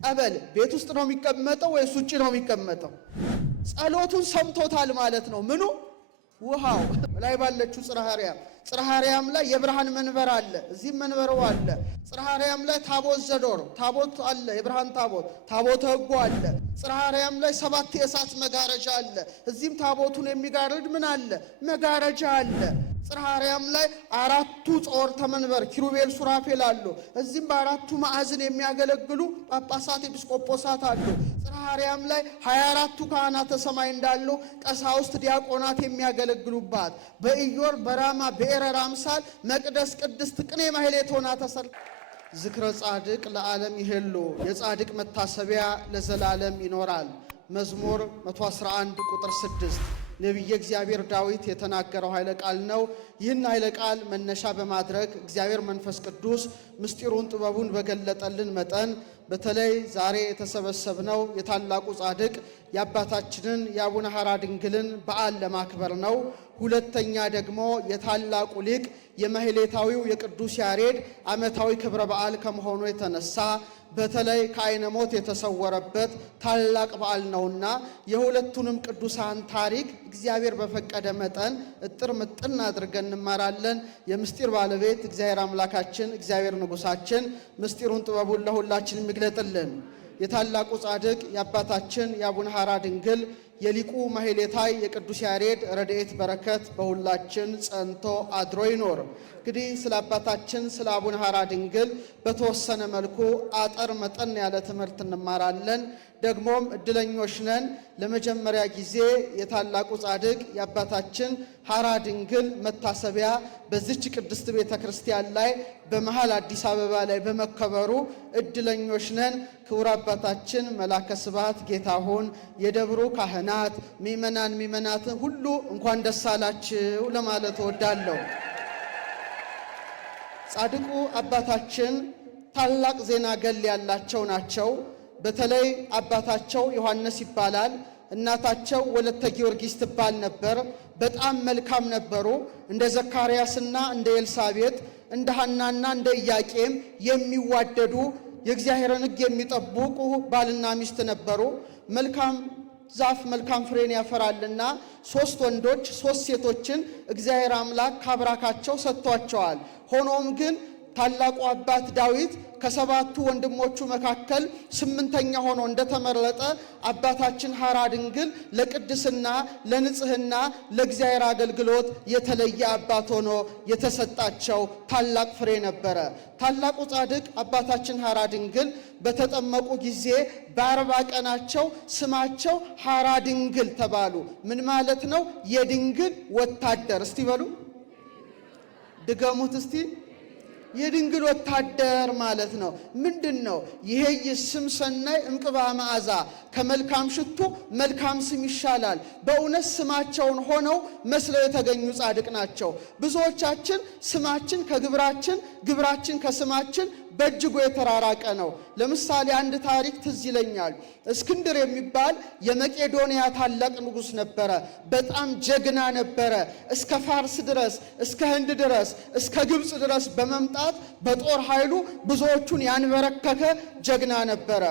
ጠበል ቤት ውስጥ ነው የሚቀመጠው ወይስ ውጪ ነው የሚቀመጠው? ጸሎቱን ሰምቶታል ማለት ነው። ምኑ? ውሃው ላይ ባለችው ጽርሐ አርያም ላይ የብርሃን መንበር አለ። እዚህም መንበሩ አለ። ጽርሐ አርያም ላይ ታቦት ዘዶር ታቦት አለ። የብርሃን ታቦተ ሕጉ አለ። ጽርሐ አርያም ላይ 7 የእሳት መጋረጃ አለ። እዚህም ታቦቱን የሚጋርድ ምን አለ? መጋረጃ አለ። ጽርሐ አርያም ላይ 4ቱ ጾርተ መንበር ኪሩቤል ሱራፌል አሉ። እዚህም በ4ቱ ማዕዘን የሚያገለግሉ ጳጳሳት ኤጲስቆጶሳት አሉ። ጽርሐ አርያም ላይ 24ቱ ካህናተ ሰማይ እንዳሉ ቀሳውስት ዲያቆናት የሚያገለግሉባት በኢዮር በራማ በኤረር አምሳል መቅደስ ቅድስት ቅኔ ማህሌት ሆና ተሰርታ ዝክረ ጻድቅ ለዓለም ይሄሉ የጻድቅ መታሰቢያ ለዘላለም ይኖራል። መዝሙር 111 ቁጥር 6 ነቢየ እግዚአብሔር ዳዊት የተናገረው ኃይለ ቃል ነው። ይህን ኃይለ ቃል መነሻ በማድረግ እግዚአብሔር መንፈስ ቅዱስ ምስጢሩን ጥበቡን በገለጠልን መጠን በተለይ ዛሬ የተሰበሰብነው የታላቁ ጻድቅ የአባታችንን የአቡነ ሐራ ድንግልን በዓል ለማክበር ነው። ሁለተኛ ደግሞ የታላቁ ሊቅ የማህሌታዊው የቅዱስ ያሬድ ዓመታዊ ክብረ በዓል ከመሆኑ የተነሳ በተለይ ከዓይነ ሞት የተሰወረበት ታላቅ በዓል ነውና የሁለቱንም ቅዱሳን ታሪክ እግዚአብሔር በፈቀደ መጠን እጥር ምጥን አድርገን እንማራለን። የምስጢር ባለቤት እግዚአብሔር አምላካችን እግዚአብሔር ንጉሳችን ምስጢሩን ጥበቡን ለሁላችን የሚግለጥልን የታላቁ ጻድቅ የአባታችን የአቡነ ሐራ ድንግል የሊቁ ማህሌታይ የቅዱስ ያሬድ ረድኤት በረከት በሁላችን ጸንቶ አድሮ ይኖር። እንግዲህ ስለ አባታችን ስለ አቡነ ሐራ ድንግል በተወሰነ መልኩ አጠር መጠን ያለ ትምህርት እንማራለን። ደግሞም እድለኞች ነን። ለመጀመሪያ ጊዜ የታላቁ ጻድቅ የአባታችን ሐራ ድንግል መታሰቢያ በዚች ቅድስት ቤተ ክርስቲያን ላይ በመሃል አዲስ አበባ ላይ በመከበሩ እድለኞች ነን። ክቡር አባታችን መላከ ስብሐት ጌታሁን፣ የደብሩ ካህናት፣ ምእመናትን ሁሉ እንኳን ደስ አላችሁ ለማለት እወዳለሁ። ጻድቁ አባታችን ታላቅ ዜና ገል ያላቸው ናቸው። በተለይ አባታቸው ዮሐንስ ይባላል። እናታቸው ወለተ ጊዮርጊስ ትባል ነበር። በጣም መልካም ነበሩ። እንደ ዘካርያስና እንደ ኤልሳቤጥ እንደ ሐናና እንደ ኢያቄም የሚዋደዱ የእግዚአብሔርን ሕግ የሚጠብቁ ባልና ሚስት ነበሩ። መልካም ዛፍ መልካም ፍሬን ያፈራልና 3 ወንዶች 3 ሴቶችን እግዚአብሔር አምላክ ካብራካቸው ሰጥቷቸዋል። ሆኖም ግን ታላቁ አባት ዳዊት ከ7ቱ ወንድሞቹ መካከል 8ኛ ሆኖ እንደተመረጠ አባታችን ሐራ ድንግል ለቅድስና ለንጽህና ለእግዚአብሔር አገልግሎት የተለየ አባት ሆኖ የተሰጣቸው ታላቅ ፍሬ ነበረ። ታላቁ ጻድቅ አባታችን ሐራ ድንግል በተጠመቁ ጊዜ በ40 ቀናቸው ስማቸው ሐራ ድንግል ተባሉ። ምን ማለት ነው? የድንግል ወታደር። እስቲ በሉ ድገሙት እስቲ። የድንግል ወታደር ማለት ነው። ምንድን ነው ይሄ? ስም ሰናይ እምቅባ መዓዛ ከመልካም ሽቱ መልካም ስም ይሻላል። በእውነት ስማቸውን ሆነው መስለው የተገኙ ጻድቅ ናቸው። ብዙዎቻችን ስማችን ከግብራችን ግብራችን ከስማችን በእጅጉ የተራራቀ ነው። ለምሳሌ አንድ ታሪክ ትዝ ይለኛል። እስክንድር የሚባል የመቄዶንያ ታላቅ ንጉሥ ነበረ። በጣም ጀግና ነበረ። እስከ ፋርስ ድረስ እስከ ህንድ ድረስ እስከ ግብፅ ድረስ በመምጣት በጦር ኃይሉ ብዙዎቹን ያንበረከከ ጀግና ነበረ።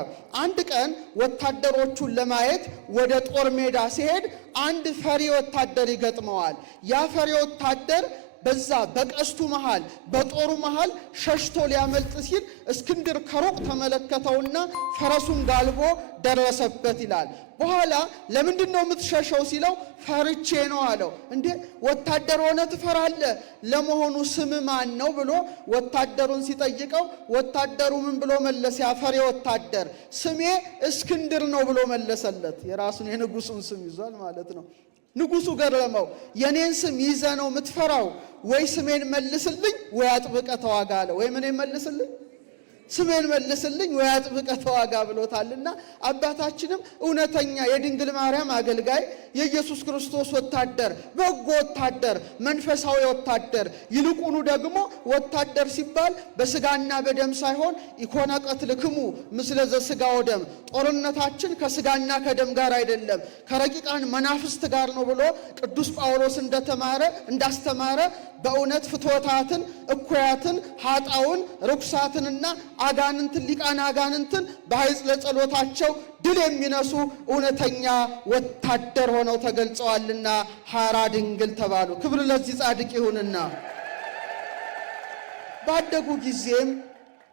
አንድ ቀን ወታደሮቹን ለማየት ወደ ጦር ሜዳ ሲሄድ አንድ ፈሪ ወታደር ይገጥመዋል። ያ ፈሪ ወታደር በዛ በቀስቱ መሃል በጦሩ መሃል ሸሽቶ ሊያመልጥ ሲል እስክንድር ከሩቅ ተመለከተውና ፈረሱን ጋልቦ ደረሰበት ይላል። በኋላ ለምንድን ነው የምትሸሸው ሲለው ፈርቼ ነው አለው። እንዴ ወታደር ሆነ ትፈራለህ? ለመሆኑ ስም ማን ነው ብሎ ወታደሩን ሲጠይቀው ወታደሩ ምን ብሎ መለሰ? ያፈሬ ወታደር ስሜ እስክንድር ነው ብሎ መለሰለት። የራሱን የንጉሱን ስም ይዟል ማለት ነው። ንጉሱ ገረመው። የኔን ስም ይዘ ነው የምትፈራው? ወይ ስሜን መልስልኝ ወይ አጥብቀ ተዋጋ አለ። ወይ ምን መልስልኝ? ስሜን መልስልኝ ወይ አጥብቀ ተዋጋ ብሎታልና አባታችንም እውነተኛ የድንግል ማርያም አገልጋይ የኢየሱስ ክርስቶስ ወታደር በጎ ወታደር መንፈሳዊ ወታደር ይልቁኑ ደግሞ ወታደር ሲባል በስጋና በደም ሳይሆን ኢኮነ ቀትልክሙ ምስለ ዘስጋ ወደም ጦርነታችን ከስጋና ከደም ጋር አይደለም ከረቂቃን መናፍስት ጋር ነው ብሎ ቅዱስ ጳውሎስ እንዳስተማረ በእውነት ፍትወታትን፣ እኩያትን፣ ኃጣውን፣ ርኩሳትንና አጋንንትን ሊቃነ አጋንንትን በኃይል ለጸሎታቸው ድል የሚነሱ እውነተኛ ወታደር ሆነው ተገልጸዋልና ሐራ ድንግል ተባሉ። ክብር ለዚህ ጻድቅ ይሁንና ባደጉ ጊዜም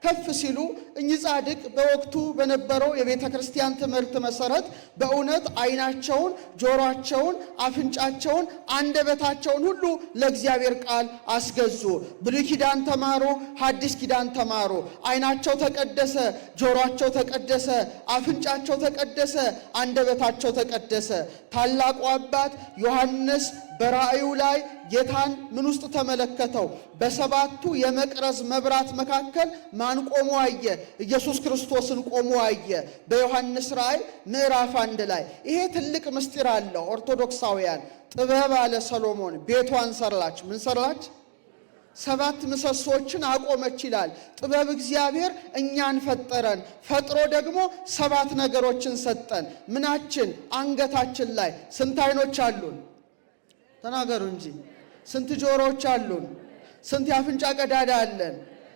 ከፍ ሲሉ እኚህ ጻድቅ በወቅቱ በነበረው የቤተ ክርስቲያን ትምህርት መሰረት በእውነት ዓይናቸውን፣ ጆሮአቸውን፣ አፍንጫቸውን፣ አንደበታቸውን ሁሉ ለእግዚአብሔር ቃል አስገዙ። ብሉይ ኪዳን ተማሩ፣ ሐዲስ ኪዳን ተማሩ። ዓይናቸው ተቀደሰ፣ ጆሮአቸው ተቀደሰ፣ አፍንጫቸው ተቀደሰ፣ አንደበታቸው ተቀደሰ። ታላቁ አባት ዮሐንስ በራእዩ ላይ ጌታን ምን ውስጥ ተመለከተው? በሰባቱ የመቅረዝ መብራት መካከል ማን ቆሞ አየ? ኢየሱስ ክርስቶስን ቆሞ አየ። በዮሐንስ ራእይ ምዕራፍ 1 ላይ ይሄ ትልቅ ምስጢር አለው። ኦርቶዶክሳውያን ጥበብ አለ ሰሎሞን ቤቷን ሰራች። ምን ሰራች? 7 ምሰሶችን አቆመች ይላል። ጥበብ እግዚአብሔር እኛን ፈጠረን፣ ፈጥሮ ደግሞ 7 ነገሮችን ሰጠን። ምናችን? አንገታችን ላይ ስንት ዓይኖች አሉን? ተናገሩ እንጂ። ስንት ጆሮዎች አሉን? ስንት የአፍንጫ ቀዳዳ አለን?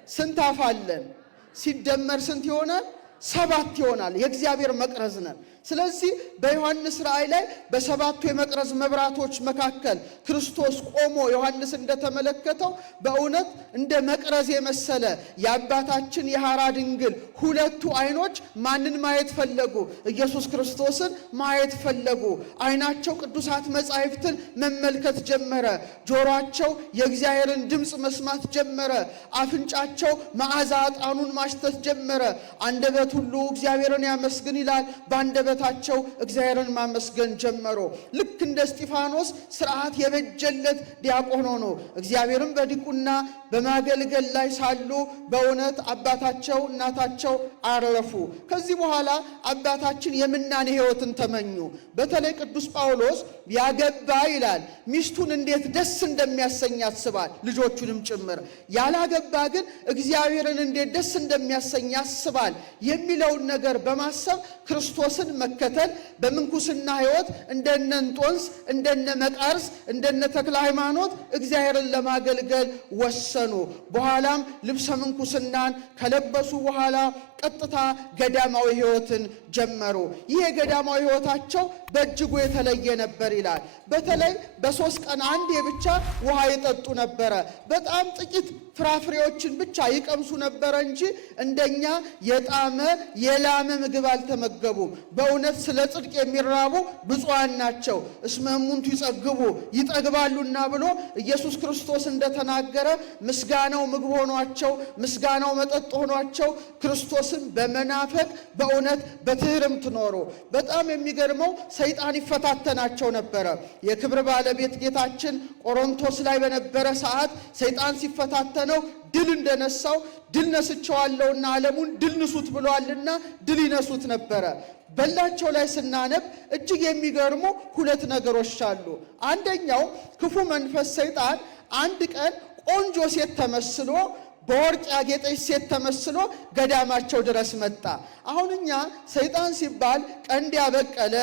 ስንት አፍ አለን? ሲደመር ስንት ይሆናል? 7 ይሆናል። የእግዚአብሔር መቅረዝ ነን። ስለዚህ በዮሐንስ ራእይ ላይ በሰባቱ የመቅረዝ መብራቶች መካከል ክርስቶስ ቆሞ ዮሐንስ እንደተመለከተው በእውነት እንደ መቅረዝ የመሰለ የአባታችን የሐራ ድንግል ሁለቱ ዓይኖች ማንን ማየት ፈለጉ? ኢየሱስ ክርስቶስን ማየት ፈለጉ። ዓይናቸው ቅዱሳት መጻሕፍትን መመልከት ጀመረ። ጆሮአቸው የእግዚአብሔርን ድምፅ መስማት ጀመረ። አፍንጫቸው መዓዛ ዕጣኑን ማሽተት ጀመረ። አንደበት ሁሉ እግዚአብሔርን ያመስግን ይላል። በአንደበታቸው እግዚአብሔርን ማመስገን ጀመሩ። ልክ እንደ እስጢፋኖስ ሥርዓት የበጀለት ዲያቆን ሆኖ እግዚአብሔርን በዲቁና በማገልገል ላይ ሳሉ በእውነት አባታቸው እናታቸው አረፉ። ከዚህ በኋላ አባታችን የምናኔ ሕይወትን ተመኙ። በተለይ ቅዱስ ጳውሎስ ያገባ ይላል ሚስቱን እንዴት ደስ እንደሚያሰኝ ያስባል፣ ልጆቹንም ጭምር። ያላገባ ግን እግዚአብሔርን እንዴት ደስ እንደሚያሰኝ ያስባል የሚለውን ነገር በማሰብ ክርስቶስን መከተል በምንኩስና ሕይወት እንደነ እንጦንስ እንደነ መቃርስ እንደነ ተክለ ሃይማኖት እግዚአብሔርን ለማገልገል ወሰኑ። በኋላም ልብሰ ምንኩስናን ከለበሱ በኋላ ቀጥታ ገዳማዊ ሕይወትን ጀመሩ። ይህ የገዳማዊ ሕይወታቸው በእጅጉ የተለየ ነበር ይላል። በተለይ በ3 ቀን አንዴ ብቻ ውሃ ይጠጡ ነበረ። በጣም ጥቂት ፍራፍሬዎችን ብቻ ይቀምሱ ነበረ እንጂ እንደኛ የጣመ የላመ ምግብ አልተመገቡም። በእውነት ስለ ጽድቅ የሚራቡ ብፁዓን ናቸው እስመ እሙንቱ ይጸግቡ ይጠግባሉና ብሎ ኢየሱስ ክርስቶስ እንደተናገረ ምስጋናው ምግብ ሆኗቸው፣ ምስጋናው መጠጥ ሆኗቸው ክርስቶስን በመናፈቅ በእውነት በትህርምት ኖሩ። በጣም የሚገርመው ሰይጣን ይፈታተናቸው ነበረ። የክብር ባለቤት ጌታችን ቆሮንቶስ ላይ በነበረ ሰዓት ሰይጣን ሲፈታተነው ድል እንደነሳው ድል ነስቸዋለሁና ዓለሙን ድል ንሱት ብሏልና ድል ይነሱት ነበረ። በላቸው ላይ ስናነብ እጅግ የሚገርሙ 2 ነገሮች አሉ። አንደኛው ክፉ መንፈስ ሰይጣን አንድ ቀን ቆንጆ ሴት ተመስሎ በወርቅ ያጌጠች ሴት ተመስሎ ገዳማቸው ድረስ መጣ። አሁን እኛ ሰይጣን ሲባል ቀንድ ያበቀለ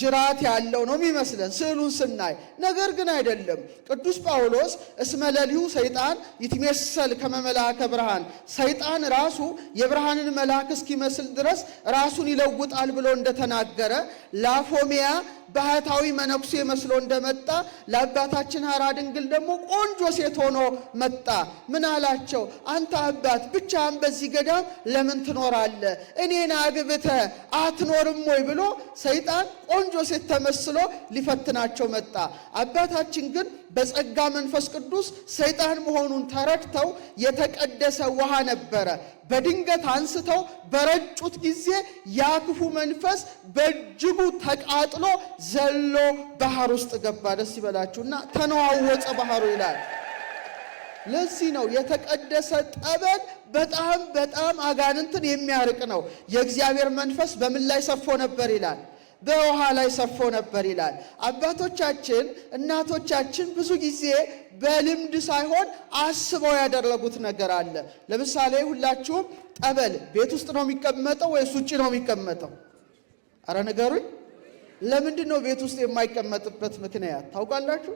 ጅራት ያለው ነው የሚመስለን ስዕሉን ስናይ፣ ነገር ግን አይደለም። ቅዱስ ጳውሎስ እስመ ለሊሁ ሰይጣን ይትሜሰል ከመ መልአከ ብርሃን፣ ሰይጣን ራሱ የብርሃንን መልአክ እስኪመስል ድረስ ራሱን ይለውጣል ብሎ እንደተናገረ ላፎሚያ ባህታዊ መነኩሴ መስሎ እንደመጣ ለአባታችን ሐራ ድንግል ደግሞ ቆንጆ ሴት ሆኖ መጣ። ምን አላቸው? አንተ አባት ብቻህን በዚህ ገዳም ለምን ትኖራለህ? እኔን አግብተህ አትኖርም ወይ ብሎ ሰይጣን ቆንጆ ሴት ተመስሎ ሊፈትናቸው መጣ። አባታችን ግን በጸጋ መንፈስ ቅዱስ ሰይጣን መሆኑን ተረድተው የተቀደሰ ውሃ ነበረ በድንገት አንስተው በረጩት ጊዜ ያ ክፉ መንፈስ በእጅጉ ተቃጥሎ ዘሎ ባህር ውስጥ ገባ። ደስ ይበላችሁና ተነዋወጸ ባህሩ ይላል። ለዚህ ነው የተቀደሰ ጠበል በጣም በጣም አጋንንትን የሚያርቅ ነው። የእግዚአብሔር መንፈስ በምን ላይ ሰፎ ነበር ይላል? በውሃ ላይ ሰፎ ነበር ይላል። አባቶቻችን እናቶቻችን ብዙ ጊዜ በልምድ ሳይሆን አስበው ያደረጉት ነገር አለ። ለምሳሌ ሁላችሁም ጠበል ቤት ውስጥ ነው የሚቀመጠው ወይስ ውጪ ነው የሚቀመጠው? አረ ንገሩኝ። ለምንድን ነው ቤት ውስጥ የማይቀመጥበት ምክንያት ታውቃላችሁ?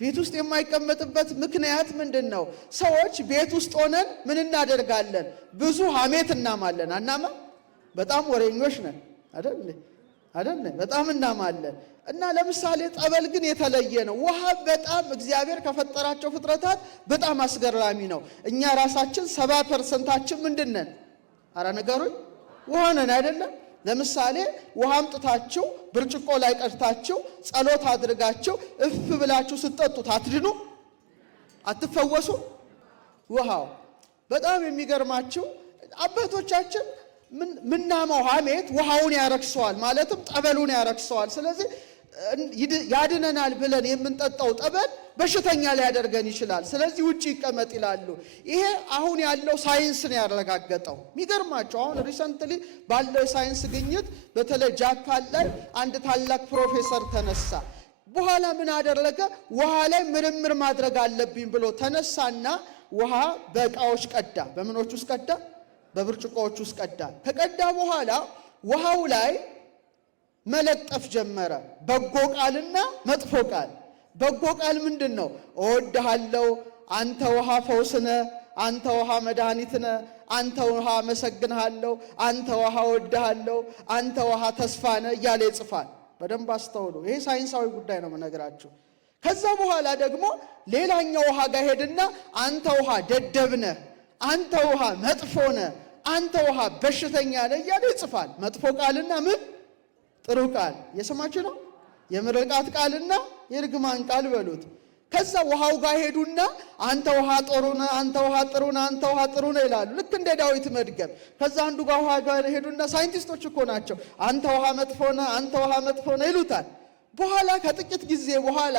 ቤት ውስጥ የማይቀመጥበት ምክንያት ምንድነው? ሰዎች ቤት ውስጥ ሆነን ምን እናደርጋለን? ብዙ ሐሜት እናማለን። አናማ? በጣም ወሬኞች ነን አይደል? በጣም እናማለን። እና ለምሳሌ ጠበል ግን የተለየ ነው። ውሃ በጣም እግዚአብሔር ከፈጠራቸው ፍጥረታት በጣም አስገራሚ ነው። እኛ ራሳችን 70% ምንድነን? አረ ነገሩኝ ውሃ ነን አይደለም? ለምሳሌ ውሃ አምጥታችሁ ብርጭቆ ላይ ቀድታችሁ ጸሎት አድርጋችሁ እፍ ብላችሁ ስትጠጡት አትድኑ? አትፈወሱ? ውሃው በጣም የሚገርማችሁ አባቶቻችን ምናማው ሐሜት ውሃውን ያረክሰዋል፣ ማለትም ጠበሉን ያረክሰዋል። ስለዚህ ያድነናል ብለን የምንጠጣው ጠበል በሽተኛ ሊያደርገን ይችላል። ስለዚህ ውጪ ይቀመጥ ይላሉ። ይሄ አሁን ያለው ሳይንስ ነው ያረጋገጠው። የሚገርማቸው አሁን ሪሰንትሊ ባለው ሳይንስ ግኝት በተለይ ጃፓን ላይ አንድ ታላቅ ፕሮፌሰር ተነሳ። በኋላ ምን አደረገ? ውሃ ላይ ምርምር ማድረግ አለብኝ ብሎ ተነሳና ውሃ በእቃዎች ቀዳ። በምኖች ውስጥ ቀዳ? በብርጭቆዎች ውስጥ ቀዳ። ከቀዳ በኋላ ውሃው ላይ መለጠፍ ጀመረ፣ በጎ ቃልና መጥፎ ቃል። በጎ ቃል ምንድነው? እወድሃለሁ፣ አንተ ውሃ ፈውስነ፣ አንተ ውሃ መድኃኒትነ፣ አንተ ውሃ አመሰግንሃለሁ፣ አንተ ውሃ እወድሃለሁ፣ አንተ ውሃ ተስፋነ እያለ ይጽፋል። በደንብ አስተውሉ። ይሄ ሳይንሳዊ ጉዳይ ነው የምነግራችሁ። ከዛ በኋላ ደግሞ ሌላኛው ውሃ ጋር ሄድና አንተ ውሃ ደደብነ፣ አንተ ውሃ መጥፎነ፣ አንተ ውሃ በሽተኛ ነህ እያለ ይጽፋል። መጥፎ ቃልና ምን ጥሩ ቃል የሰማችሁ ነው። የምርቃት ቃልና የርግማን ቃል በሉት። ከዛ ውሃው ጋር ሄዱና አንተ ውሃ ጥሩ ነህ፣ አንተ ውሃ ጥሩ ነህ፣ አንተ ውሃ ጥሩ ነህ ይላሉ። ልክ እንደ ዳዊት መድገም። ከዛ አንዱ ጋር ውሃ ጋር ሄዱና ሳይንቲስቶች እኮ ናቸው፣ አንተ ውሃ መጥፎ ነህ፣ አንተ ውሃ መጥፎ ነህ ይሉታል። በኋላ ከጥቂት ጊዜ በኋላ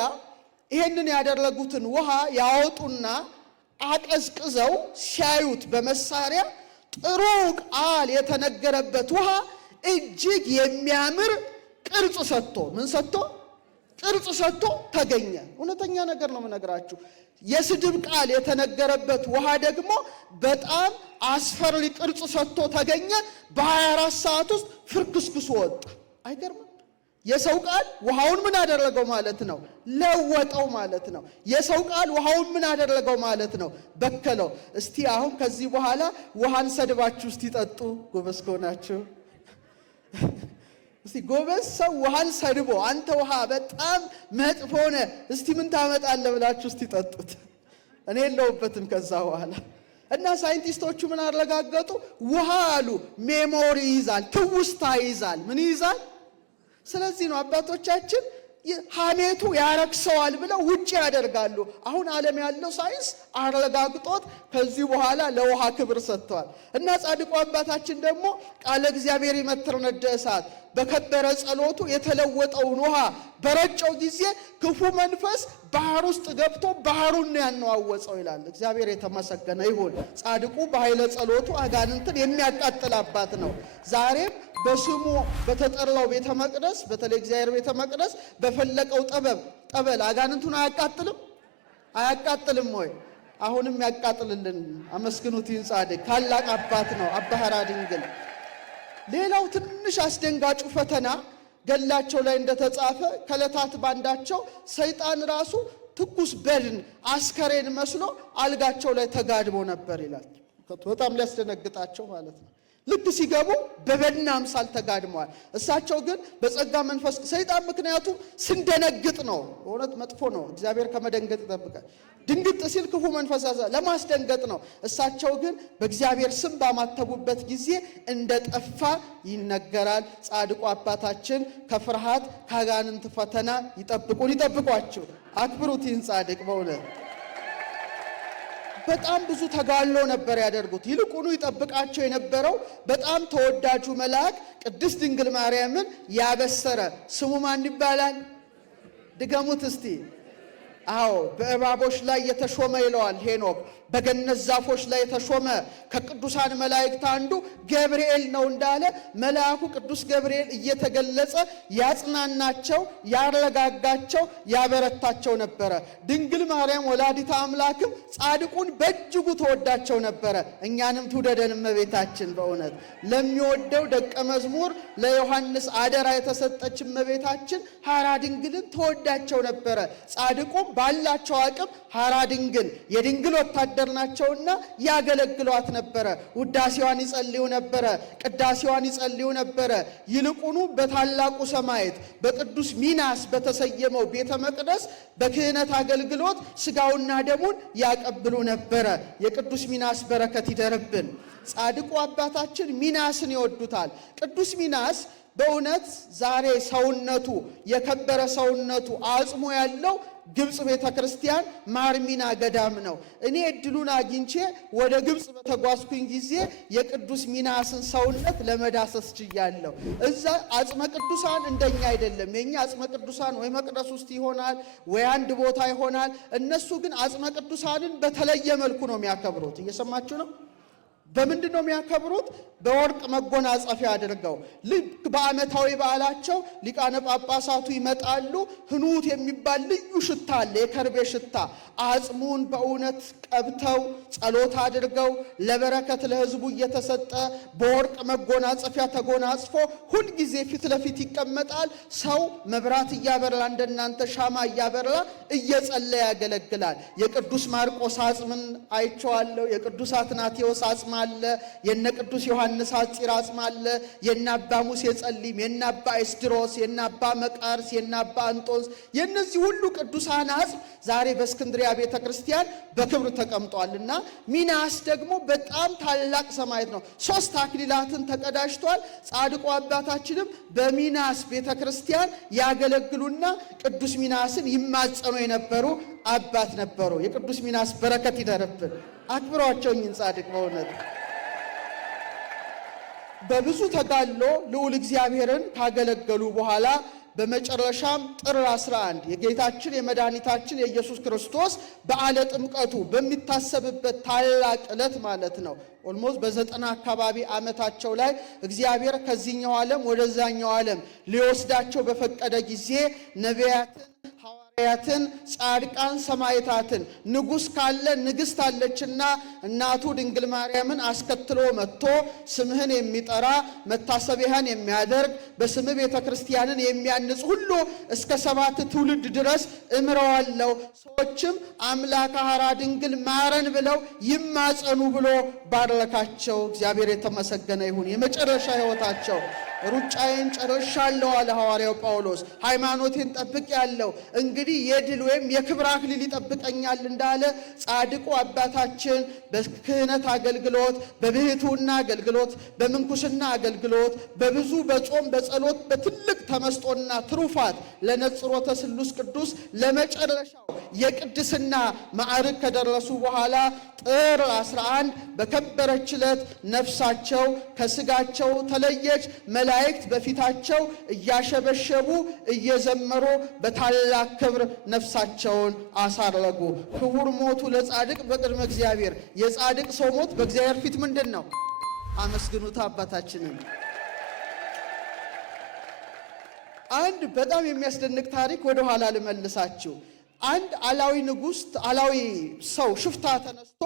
ይሄንን ያደረጉትን ውሃ ያወጡና አቀዝቅዘው ሲያዩት በመሳሪያ ጥሩ ቃል የተነገረበት ውሃ እጅግ የሚያምር ቅርጽ ሰጥቶ ምን ሰጥቶ ቅርጽ ሰጥቶ ተገኘ። እውነተኛ ነገር ነው የምነግራችሁ። የስድብ ቃል የተነገረበት ውሃ ደግሞ በጣም አስፈሪ ቅርጽ ሰጥቶ ተገኘ። በ24 ሰዓት ውስጥ ፍርክስክሱ ወጣ። አይገርምም? የሰው ቃል ውሃውን ምን አደረገው ማለት ነው? ለወጠው ማለት ነው። የሰው ቃል ውሃውን ምን አደረገው ማለት ነው? በከለው። እስቲ አሁን ከዚህ በኋላ ውሃን ሰድባችሁ እስቲ ጠጡ። ጎበዝ ከሆናችሁ እስቲ ጎበዝ ሰው ውሃን ሰድቦ አንተ ውሃ በጣም መጥፎ ነህ እስቲ ምን ታመጣለህ ብላችሁ እስቲ ጠጡት። እኔ የለሁበትም ከዛ በኋላ። እና ሳይንቲስቶቹ ምን አረጋገጡ? ውሃ አሉ ሜሞሪ ይዛል፣ ትውስታ ይዛል። ምን ይዛል? ስለዚህ ነው አባቶቻችን ሐሜቱ ያረክሰዋል ብለው ውጪ ያደርጋሉ። አሁን ዓለም ያለው ሳይንስ አረጋግጦት ከዚህ በኋላ ለውሃ ክብር ሰጥተዋል። እና ጻድቁ አባታችን ደግሞ ቃለ እግዚአብሔር ይመትር ነደ እሳት በከበረ ጸሎቱ የተለወጠውን ውሃ በረጨው ጊዜ ክፉ መንፈስ ባህር ውስጥ ገብቶ ባህሩን ያነዋወጸው ይላል። እግዚአብሔር የተመሰገነ ይሁን። ጻድቁ በኃይለ ጸሎቱ አጋንንትን የሚያቃጥል አባት ነው። ዛሬም በስሙ በተጠራው ቤተ መቅደስ በተለይ እግዚአብሔር ቤተ መቅደስ በፈለቀው ጠበል አጋንንቱን አያቃጥልም ወይ? አሁንም ያቃጥልልን። አመስግኑት። ይህን ጻድቅ ታላቅ አባት ነው አባ ሐራ ድንግል። ሌላው ትንሽ አስደንጋጩ ፈተና ገላቸው ላይ እንደተጻፈ ከዕለታት ባንዳቸው ሰይጣን ራሱ ትኩስ በድን አስከሬን መስሎ አልጋቸው ላይ ተጋድሞ ነበር ይላል። በጣም ሊያስደነግጣቸው ማለት ነው። ልክ ሲገቡ በበድን አምሳል ተጋድመዋል። እሳቸው ግን በጸጋ መንፈስ ሰይጣን ምክንያቱም ስንደነግጥ ነው። በእውነት መጥፎ ነው። እግዚአብሔር ከመደንገጥ ይጠብቃል። ድንግጥ ሲል ክፉ መንፈስ ለማስደንገጥ ነው። እሳቸው ግን በእግዚአብሔር ስም ባማተቡበት ጊዜ እንደጠፋ ይነገራል። ጻድቁ አባታችን ከፍርሃት ከአጋንንት ፈተና ይጠብቋችሁ። አክብሩት ይህን ጻድቅ በእውነት በጣም ብዙ ተጋድሎ ነበር ያደርጉት። ይልቁኑ ይጠብቃቸው የነበረው በጣም ተወዳጁ መልአክ ቅድስት ድንግል ማርያምን ያበሰረ ስሙ ማን ይባላል? ድገሙት እስቲ። አዎ በእባቦች ላይ የተሾመ ይለዋል ሄኖክ። በገነት ዛፎች ላይ የተሾመ ከቅዱሳን መላእክት አንዱ ገብርኤል ነው እንዳለ መልአኩ ቅዱስ ገብርኤል እየተገለጸ ያጽናናቸው፣ ያረጋጋቸው፣ ያበረታቸው ነበረ። ድንግል ማርያም ወላዲተ አምላክም ጻድቁን በእጅጉ ተወዳቸው ነበረ። እኛንም ትውደደን እመቤታችን። በእውነት ለሚወደው ደቀ መዝሙር ለዮሐንስ አደራ የተሰጠች እመቤታችን ሐራ ድንግልን ተወዳቸው ነበረ። ጻድቁም ባላቸው አቅም ሐራ ድንግል የድንግል ወታደር ናቸውና ያገለግሏት ነበረ። ውዳሴዋን ይጸልዩ ነበረ፣ ቅዳሴዋን ይጸልዩ ነበረ። ይልቁኑ በታላቁ ሰማዕት በቅዱስ ሚናስ በተሰየመው ቤተ መቅደስ በክህነት አገልግሎት ሥጋውና ደሙን ያቀብሉ ነበረ። የቅዱስ ሚናስ በረከት ይደርብን። ጻድቁ አባታችን ሚናስን ይወዱታል። ቅዱስ ሚናስ በእውነት ዛሬ ሰውነቱ የከበረ ሰውነቱ አጽሞ ያለው ግብጽ ቤተ ክርስቲያን ማርሚና ገዳም ነው። እኔ እድሉን አግኝቼ ወደ ግብጽ በተጓዝኩኝ ጊዜ የቅዱስ ሚናስን ሰውነት ለመዳሰስ ችያለሁ። እዛ አጽመ ቅዱሳን እንደኛ አይደለም። የኛ አጽመ ቅዱሳን ወይ መቅደስ ውስጥ ይሆናል ወይ አንድ ቦታ ይሆናል። እነሱ ግን አጽመ ቅዱሳንን በተለየ መልኩ ነው የሚያከብሩት። እየሰማችሁ ነው? በምንድን ነው የሚያከብሩት? በወርቅ መጎናጸፊያ አድርገው ልክ በዓመታዊ በዓላቸው ሊቃነ ጳጳሳቱ ይመጣሉ። ህኑት የሚባል ልዩ ሽታ አለ፣ የከርቤ ሽታ። አጽሙን በእውነት ቀብተው ጸሎት አድርገው ለበረከት ለሕዝቡ እየተሰጠ በወርቅ መጎናጸፊያ ተጎናጽፎ ሁልጊዜ ፊት ለፊት ይቀመጣል። ሰው መብራት እያበራ እንደናንተ ሻማ እያበራ እየጸለየ ያገለግላል። የቅዱስ ማርቆስ አጽምን አይቼዋለሁ። የቅዱስ አትናቴዎስ አጽም አለ። የነ ቅዱስ ዮሐንስ አጽር አጽም አለ። የነ አባ ሙሴ ጸሊም፣ የነ አባ ኤስድሮስ፣ የነ አባ መቃርስ፣ የነ አባ አንጦንስ የነዚህ ሁሉ ቅዱሳን አጽም ዛሬ በእስክንድርያ ቤተ ክርስቲያን በክብር ተቀምጧልና ሚናስ ደግሞ በጣም ታላቅ ሰማዕት ነው። 3 አክሊላትን ተቀዳጅቷል። ጻድቁ አባታችንም በሚናስ ቤተ ክርስቲያን ያገለግሉና ቅዱስ ሚናስን ይማጸኑ የነበሩ አባት ነበሩ። የቅዱስ ሚናስ በረከት ይደርብን። አክብሯቸው እኚህን ጻድቅ በእውነት በብዙ ተጋድሎ ልዑል እግዚአብሔርን ካገለገሉ በኋላ በመጨረሻም ጥር 11 የጌታችን የመድኃኒታችን የኢየሱስ ክርስቶስ በዓለ ጥምቀቱ በሚታሰብበት ታላቅ ዕለት ማለት ነው። ኦልሞስት በ90 አካባቢ ዓመታቸው ላይ እግዚአብሔር ከዚህኛው ዓለም ወደዛኛው ዓለም ሊወስዳቸው በፈቀደ ጊዜ ነቢያትን፣ ሐዋርያትን፣ ጻድቃን፣ ሰማዕታትን ንጉሥ ካለ ንግሥት አለችና እናቱ ድንግል ማርያምን አስከትሎ መጥቶ ስምህን የሚጠራ መታሰቢያን የሚያደርግ በስምህ ቤተ ክርስቲያንን የሚያንጽ ሁሉ እስከ 7 ትውልድ ድረስ እምረዋለሁ፣ ሰዎችም አምላከ ሐራ ድንግል ማረን ብለው ይማጸኑ ብሎ ባረካቸው። እግዚአብሔር የተመሰገነ ይሁን። የመጨረሻ ሕይወታቸው ሩጫዬን ጨርሻለሁ አለ ሐዋርያው ጳውሎስ። ሃይማኖቴን ጠብቄአለሁ፣ እንግዲህ የድል ወይም የክብር አክሊል ይጠብቀኛል እንዳለ ጻድቁ አባታችን በክህነት አገልግሎት፣ በብሕትውና አገልግሎት፣ በምንኩስና አገልግሎት፣ በብዙ በጾም በጸሎት በትልቅ ተመስጦና ትሩፋት ለነጽሮተ ስሉስ ቅዱስ ለመጨረሻው የቅድስና ማዕረግ ከደረሱ በኋላ ጥር 11 በከበረች ዕለት ነፍሳቸው ከስጋቸው ተለየች። መላእክት በፊታቸው እያሸበሸቡ እየዘመሩ በታላቅ ክብር ነፍሳቸውን አሳረጉ። ክቡር ሞቱ ለጻድቅ በቅድመ እግዚአብሔር። የጻድቅ ሰው ሞት በእግዚአብሔር ፊት ምንድን ነው? አመስግኑት አባታችንን። አንድ በጣም የሚያስደንቅ ታሪክ ወደ ኋላ ልመልሳችሁ። አንድ አላዊ ንጉሥ አላዊ ሰው ሽፍታ ተነስቶ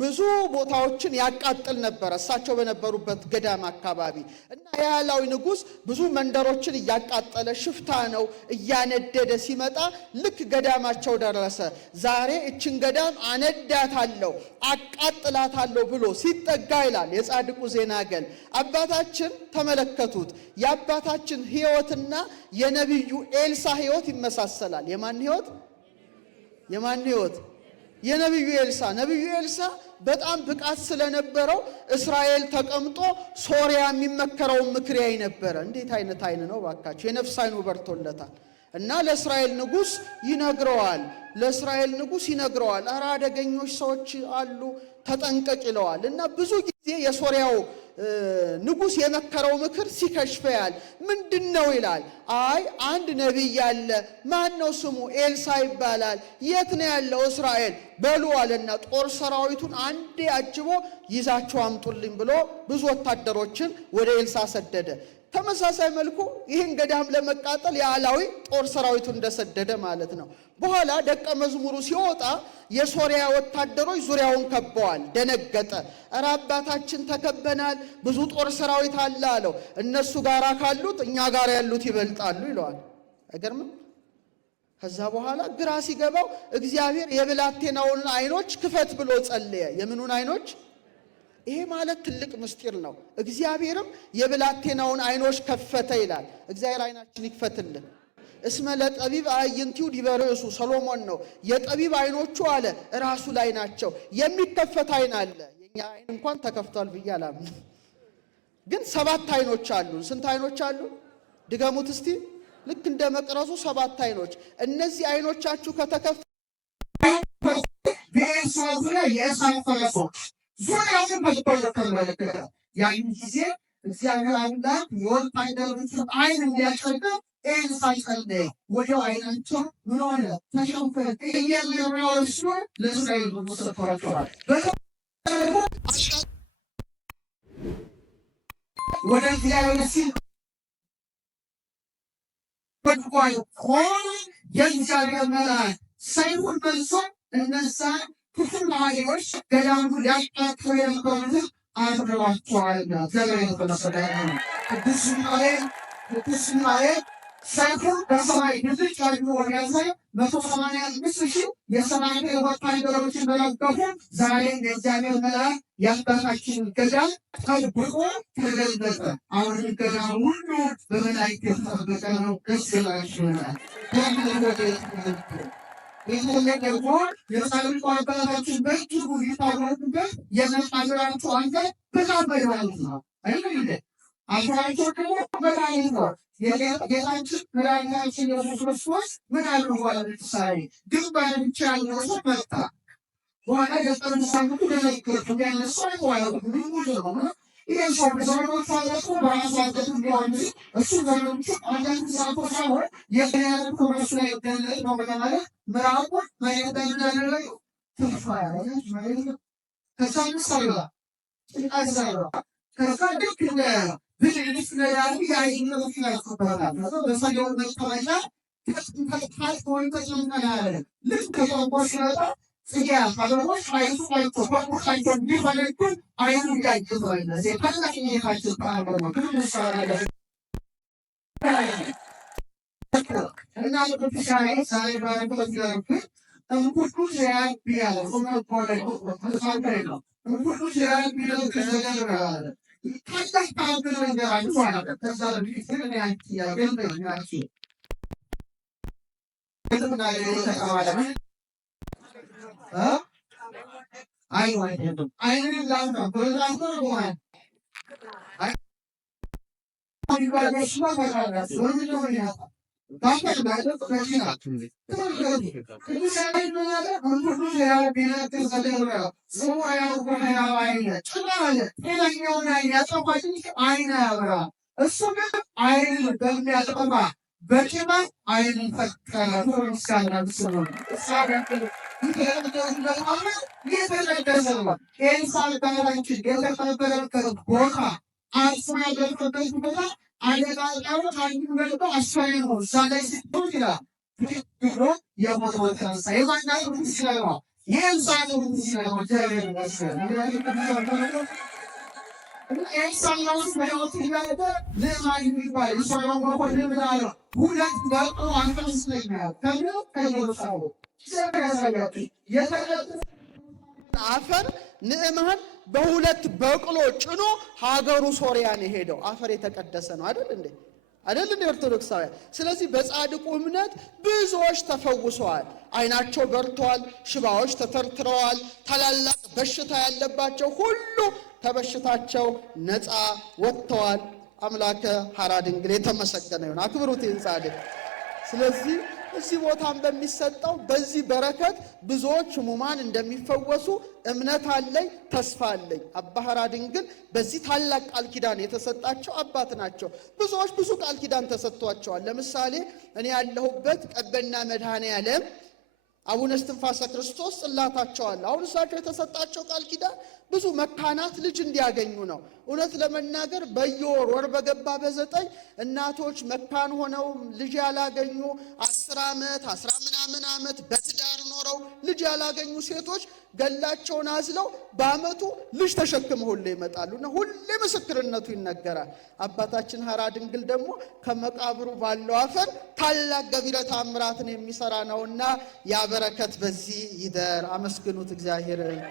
ብዙ ቦታዎችን ያቃጥል ነበር፣ እሳቸው በነበሩበት ገዳም አካባቢ እና የአላዊ ንጉሥ ብዙ መንደሮችን እያቃጠለ ሽፍታ ነው እያነደደ ሲመጣ ልክ ገዳማቸው ደረሰ። ዛሬ እችን ገዳም አነዳታለሁ አቃጥላታለሁ ብሎ ሲጠጋ ይላል የጻድቁ ዜና ገል አባታችን ተመለከቱት። የአባታችን ሕይወትና የነቢዩ ኤልሳ ሕይወት ይመሳሰላል። የማን ሕይወት? የማን ሕይወት? የነቢዩ ኤልሳ። ነቢዩ ኤልሳ በጣም ብቃት ስለነበረው እስራኤል ተቀምጦ ሶሪያ የሚመከረውን ምክር ያይ ነበረ። እንዴት አይነት አይን ነው ባካችሁ! የነፍስ አይኑ በርቶለታል። እና ለእስራኤል ንጉሥ ይነግረዋል። ኧረ አደገኞች ሰዎች አሉ፣ ተጠንቀቅ ይለዋል። እና ብዙ ጊዜ የሶርያው ንጉሥ የመከረው ምክር ሲከሽፈያል። ምንድነው ይላል። አይ አንድ ነቢይ አለ። ማን ነው ስሙ? ኤልሳ ይባላል። የት ነው ያለው? እስራኤል። በሉ አለና ጦር ሰራዊቱን አንዴ አጅቦ ይዛቸው አምጡልኝ ብሎ ብዙ ወታደሮችን ወደ ኤልሳ ሰደደ። ተመሳሳይ መልኩ ይህን ገዳም ለመቃጠል የአላዊ ጦር ሰራዊቱን እንደሰደደ ማለት ነው። በኋላ ደቀ መዝሙሩ ሲወጣ የሶርያ ወታደሮች ዙሪያውን ከበዋል። ደነገጠ። እረ አባታችን ተከበናል፣ ብዙ ጦር ሰራዊት አለ አለው። እነሱ ጋር ካሉት እኛ ጋር ያሉት ይበልጣሉ ይለዋል። አይገርምም? ከዛ በኋላ ግራ ሲገባው እግዚአብሔር የብላቴናውን አይኖች ክፈት ብሎ ጸለየ። የምኑን አይኖች? ይሄ ማለት ትልቅ ምስጢር ነው። እግዚአብሔርም የብላቴናውን አይኖች ከፈተ ይላል። እግዚአብሔር አይናችን ይክፈትልን። እስመ ለጠቢብ አዕይንቲሁ ዲበ ርእሱ ሰሎሞን ነው። የጠቢብ አይኖቹ አለ ራሱ ላይ ናቸው። የሚከፈት አይን አለ። የኛ አይን እንኳን ተከፍቷል ብዬ አላምንም። ግን 7 አይኖች አሉ። ስንት አይኖች አሉ? ድገሙት እስቲ። ልክ እንደ መቅረዙ 7 አይኖች። እነዚህ አይኖቻችሁ ከተከፈቱ በእሳቱ ላይ የእሳት ፈረሶች ዙሪያውን በተመለከተ ያን ጊዜ እግዚአብሔር አምላክ የወታደሮቹን አይን እንዲያቀርብ ኤልሳ ጸለየ። ወዲያው አይናቸው ምን ሆነ? ተሸፈነ። እየሚያወርሱ ለእስራኤል ንጉሥ ሰጥቷቸዋል። ወደ እግዚአብሔር ሲል በድጓይ ሆነ የእግዚአብሔር መልአክ ሰይፉን መልሶ እነዛ ክፉ ኃይሎች ገዳሙ ሊያቃጥሉ የነበሩትን አድርጓቸዋልና እግዚአብሔር የተመሰገነ ነው። ቅዱስ ሚካኤል ሰይፉን በሰማይ ድልጭ አድርጎ ወዲያሳይ 185,000 የሰማይ ወታደሮችን በለገፉ። ዛሬ የእግዚአብሔር መልአክ የአባታችንን ገዳም ጠብቆ ተገለጠ። አሁን ገዳሙ ሁሉ በመላእክት የተጠበቀ ነው። ደስ ይላችኋል። ይህንን ደግሞ የጻድቁ አባታችን በእጅጉ ይታወቁበት የመቃብራቸው አንገት በጣም በይዋሉት ነው። አይደል? አልፋቸው ደግሞ በላይ ነው። የጌታችን መድኃኒታችን ኢየሱስ ክርስቶስ ምን አድርጓል? ምሳሌ ግንባር ብቻ ያለው ሰው መጣ። በኋላ ደቀ መዛሙርቱ ደነገጡ። ያነሱ አይዋሉ ምን ነው? ይህን ሰው ዘመኖች አለቁ በራሳቸው ቢሆን እሱ ዘመኖቹ አንዳንድ ሰዓቶ ሳይሆን የክንያት ኮረሱ ላይ ገለጥ ነው በማለት ምራቁ መሬተናደረግ ትንፋ ያለች ማለት ነው። ከዛ ምሳሌዋ ጭቃዛይዋ ከዛ ልክ እንደ ብልጭ ነዳሪ የአይነው ያስቆጠራል። በሰው መቀመጫ ተጥንተል ሆይ ተጨምቀናል። ልክ ከቋንቋ ሲወጣ ጽያ አበቦች አይቱ አይቶ በቁርጣቸው ቢፈለግን አይኑ ያጅቷል። ታላቅ የካችን ጣዕም ነው። እና ለቅዱሳን ዛሬ ባረከት ያርኩት እንቁጡ ዚያን ቢያለ ቁመቆለ ነው። እንቁጡ ዚያን ቢያለ ከዘገራለ ታላቅ ታምር እንደራይ ሆነ። ከዛ ለቢትር ያንቺ ያገለኛች እና ለተቃዋለ አይኑ አይደለም። አይኑ ላንተ በላንተ ነው። አይባለሽ ማባላስ ወንድ ነው ያ ታከለ ማለት ነው። ከዚህ ነው ያለ አንዱ ያ ቢናት ዘደረ ሰው ያው ቆያ አይነ ጭማለ ሌላኛው ላይ ያጠፋች አይነ ያበራ እሱ ግን አይን በሚያጠፋ በጭማ አይን ፈከረ ወንሳና ብሰሩ ሳጋት ኤልሳዕ ባላንቺ የተቀበረበት ቦታ አስማ ያደረገበት ቦታ አለቃው አንዱ መልኩ አስፋይ ነው። እዛ ላይ ስትሆን ይላል ብሎ የሞተው ተነሳ። የማናት ሲላማ የኤልሳዕ ነው ሲላማ እግዚአብሔር ይመስገን። ኤልሳዕ ነው በሕይወት እያለ ለማን ይባል ይሰራው ወደ ምዳለ ሁለት ባቆ አንተስለኛ ተብሎ ከይወጣው አፈር ንዕማን በሁለት በቅሎ ጭኖ ሀገሩ ሶርያን የሄደው አፈር የተቀደሰ ነው አይደል እንዴ? አይደል እንዴ ኦርቶዶክሳውያን? ስለዚህ በጻድቁ እምነት ብዙዎች ተፈውሰዋል፣ አይናቸው በርተዋል፣ ሽባዎች ተተርትረዋል፣ ታላላቅ በሽታ ያለባቸው ሁሉ ተበሽታቸው ነፃ ወጥተዋል። አምላከ ሐራ ድንግል የተመሰገነ ይሁን። አክብሩት ይህን ጻድቅ። ስለዚህ እዚህ ቦታም በሚሰጠው በዚህ በረከት ብዙዎች ሕሙማን እንደሚፈወሱ እምነት አለኝ፣ ተስፋ አለኝ። አባ ሐራ ድንግል በዚህ ታላቅ ቃል ኪዳን የተሰጣቸው አባት ናቸው። ብዙዎች ብዙ ቃል ኪዳን ተሰጥቷቸዋል። ለምሳሌ እኔ ያለሁበት ቀበና መድኃኔዓለም አቡነ እስትንፋሰ ክርስቶስ ጽላታቸው አለ። አሁን እሳቸው የተሰጣቸው ቃል ኪዳን ብዙ መካናት ልጅ እንዲያገኙ ነው። እውነት ለመናገር ወር በገባ በ9 እናቶች መካን ሆነው ልጅ ያላገኙ 10 ዓመት 10 ምናምን ዓመት በትዳር ኖረው ልጅ ያላገኙ ሴቶች ገላቸውን አዝለው በዓመቱ ልጅ ተሸክመው ሁሌ ይመጣሉና ሁሌ ምስክርነቱ ይነገራል። አባታችን ሐራ ድንግል ደግሞ ከመቃብሩ ባለው አፈር ታላቅ ገቢረ ተአምራትን የሚሰራ ነውና ያ በረከት በዚህ ይደር። አመስግኑት እግዚአብሔርን።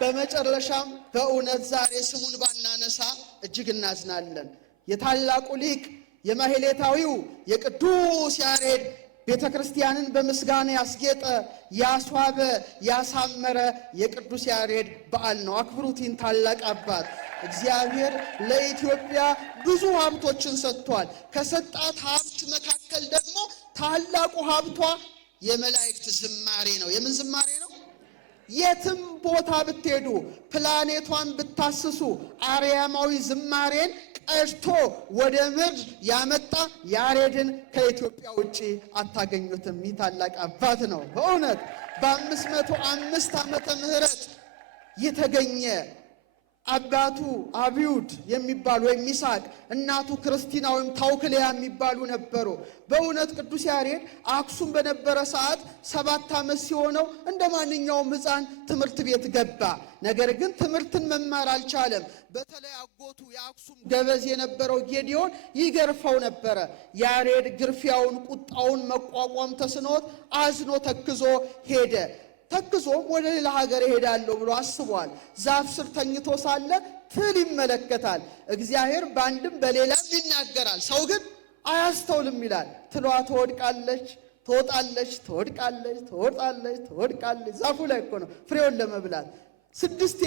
በመጨረሻም በእውነት ዛሬ ስሙን ባናነሳ እጅግ እናዝናለን። የታላቁ ሊቅ የማህሌታዊው የቅዱስ ያሬድ ቤተ ክርስቲያንን በምስጋና ያስጌጠ ያስዋበ ያሳመረ የቅዱስ ያሬድ በዓል ነው። አክብሩቲን ታላቅ አባት። እግዚአብሔር ለኢትዮጵያ ብዙ ሀብቶችን ሰጥቷል። ከሰጣት ሀብት መካከል ደግሞ ታላቁ ሀብቷ የመላእክት ዝማሬ ነው። የምን ዝማሬ ነው? የትም ቦታ ብትሄዱ ፕላኔቷን ብታስሱ አርያማዊ ዝማሬን ቀድቶ ወደ ምድር ያመጣ ያሬድን ከኢትዮጵያ ውጪ አታገኙትም። ይህ ታላቅ አባት ነው። በእውነት በ505 ዓመተ ምህረት የተገኘ አባቱ አብዩድ የሚባሉ ወይም ይስሐቅ እናቱ ክርስቲና ወይም ታውክልያ የሚባሉ ነበሩ። በእውነት ቅዱስ ያሬድ አክሱም በነበረ ሰዓት 7 ዓመት ሲሆነው እንደ ማንኛውም ሕፃን ትምህርት ቤት ገባ። ነገር ግን ትምህርትን መማር አልቻለም። በተለይ አጎቱ የአክሱም ገበዝ የነበረው ጌዲዮን ይገርፈው ነበረ። ያሬድ ግርፊያውን፣ ቁጣውን መቋቋም ተስኖት አዝኖ ተክዞ ሄደ። ተክዞም ወደ ሌላ ሀገር እሄዳለሁ ብሎ አስቧል። ዛፍ ስር ተኝቶ ሳለ ትል ይመለከታል። እግዚአብሔር በአንድም በሌላም ይናገራል፣ ሰው ግን አያስተውልም ይላል። ትሏ ትወድቃለች፣ ትወጣለች፣ ትወድቃለች፣ ትወጣለች፣ ትወድቃለች። ዛፉ ላይ እኮ ነው ፍሬውን ለመብላት። 6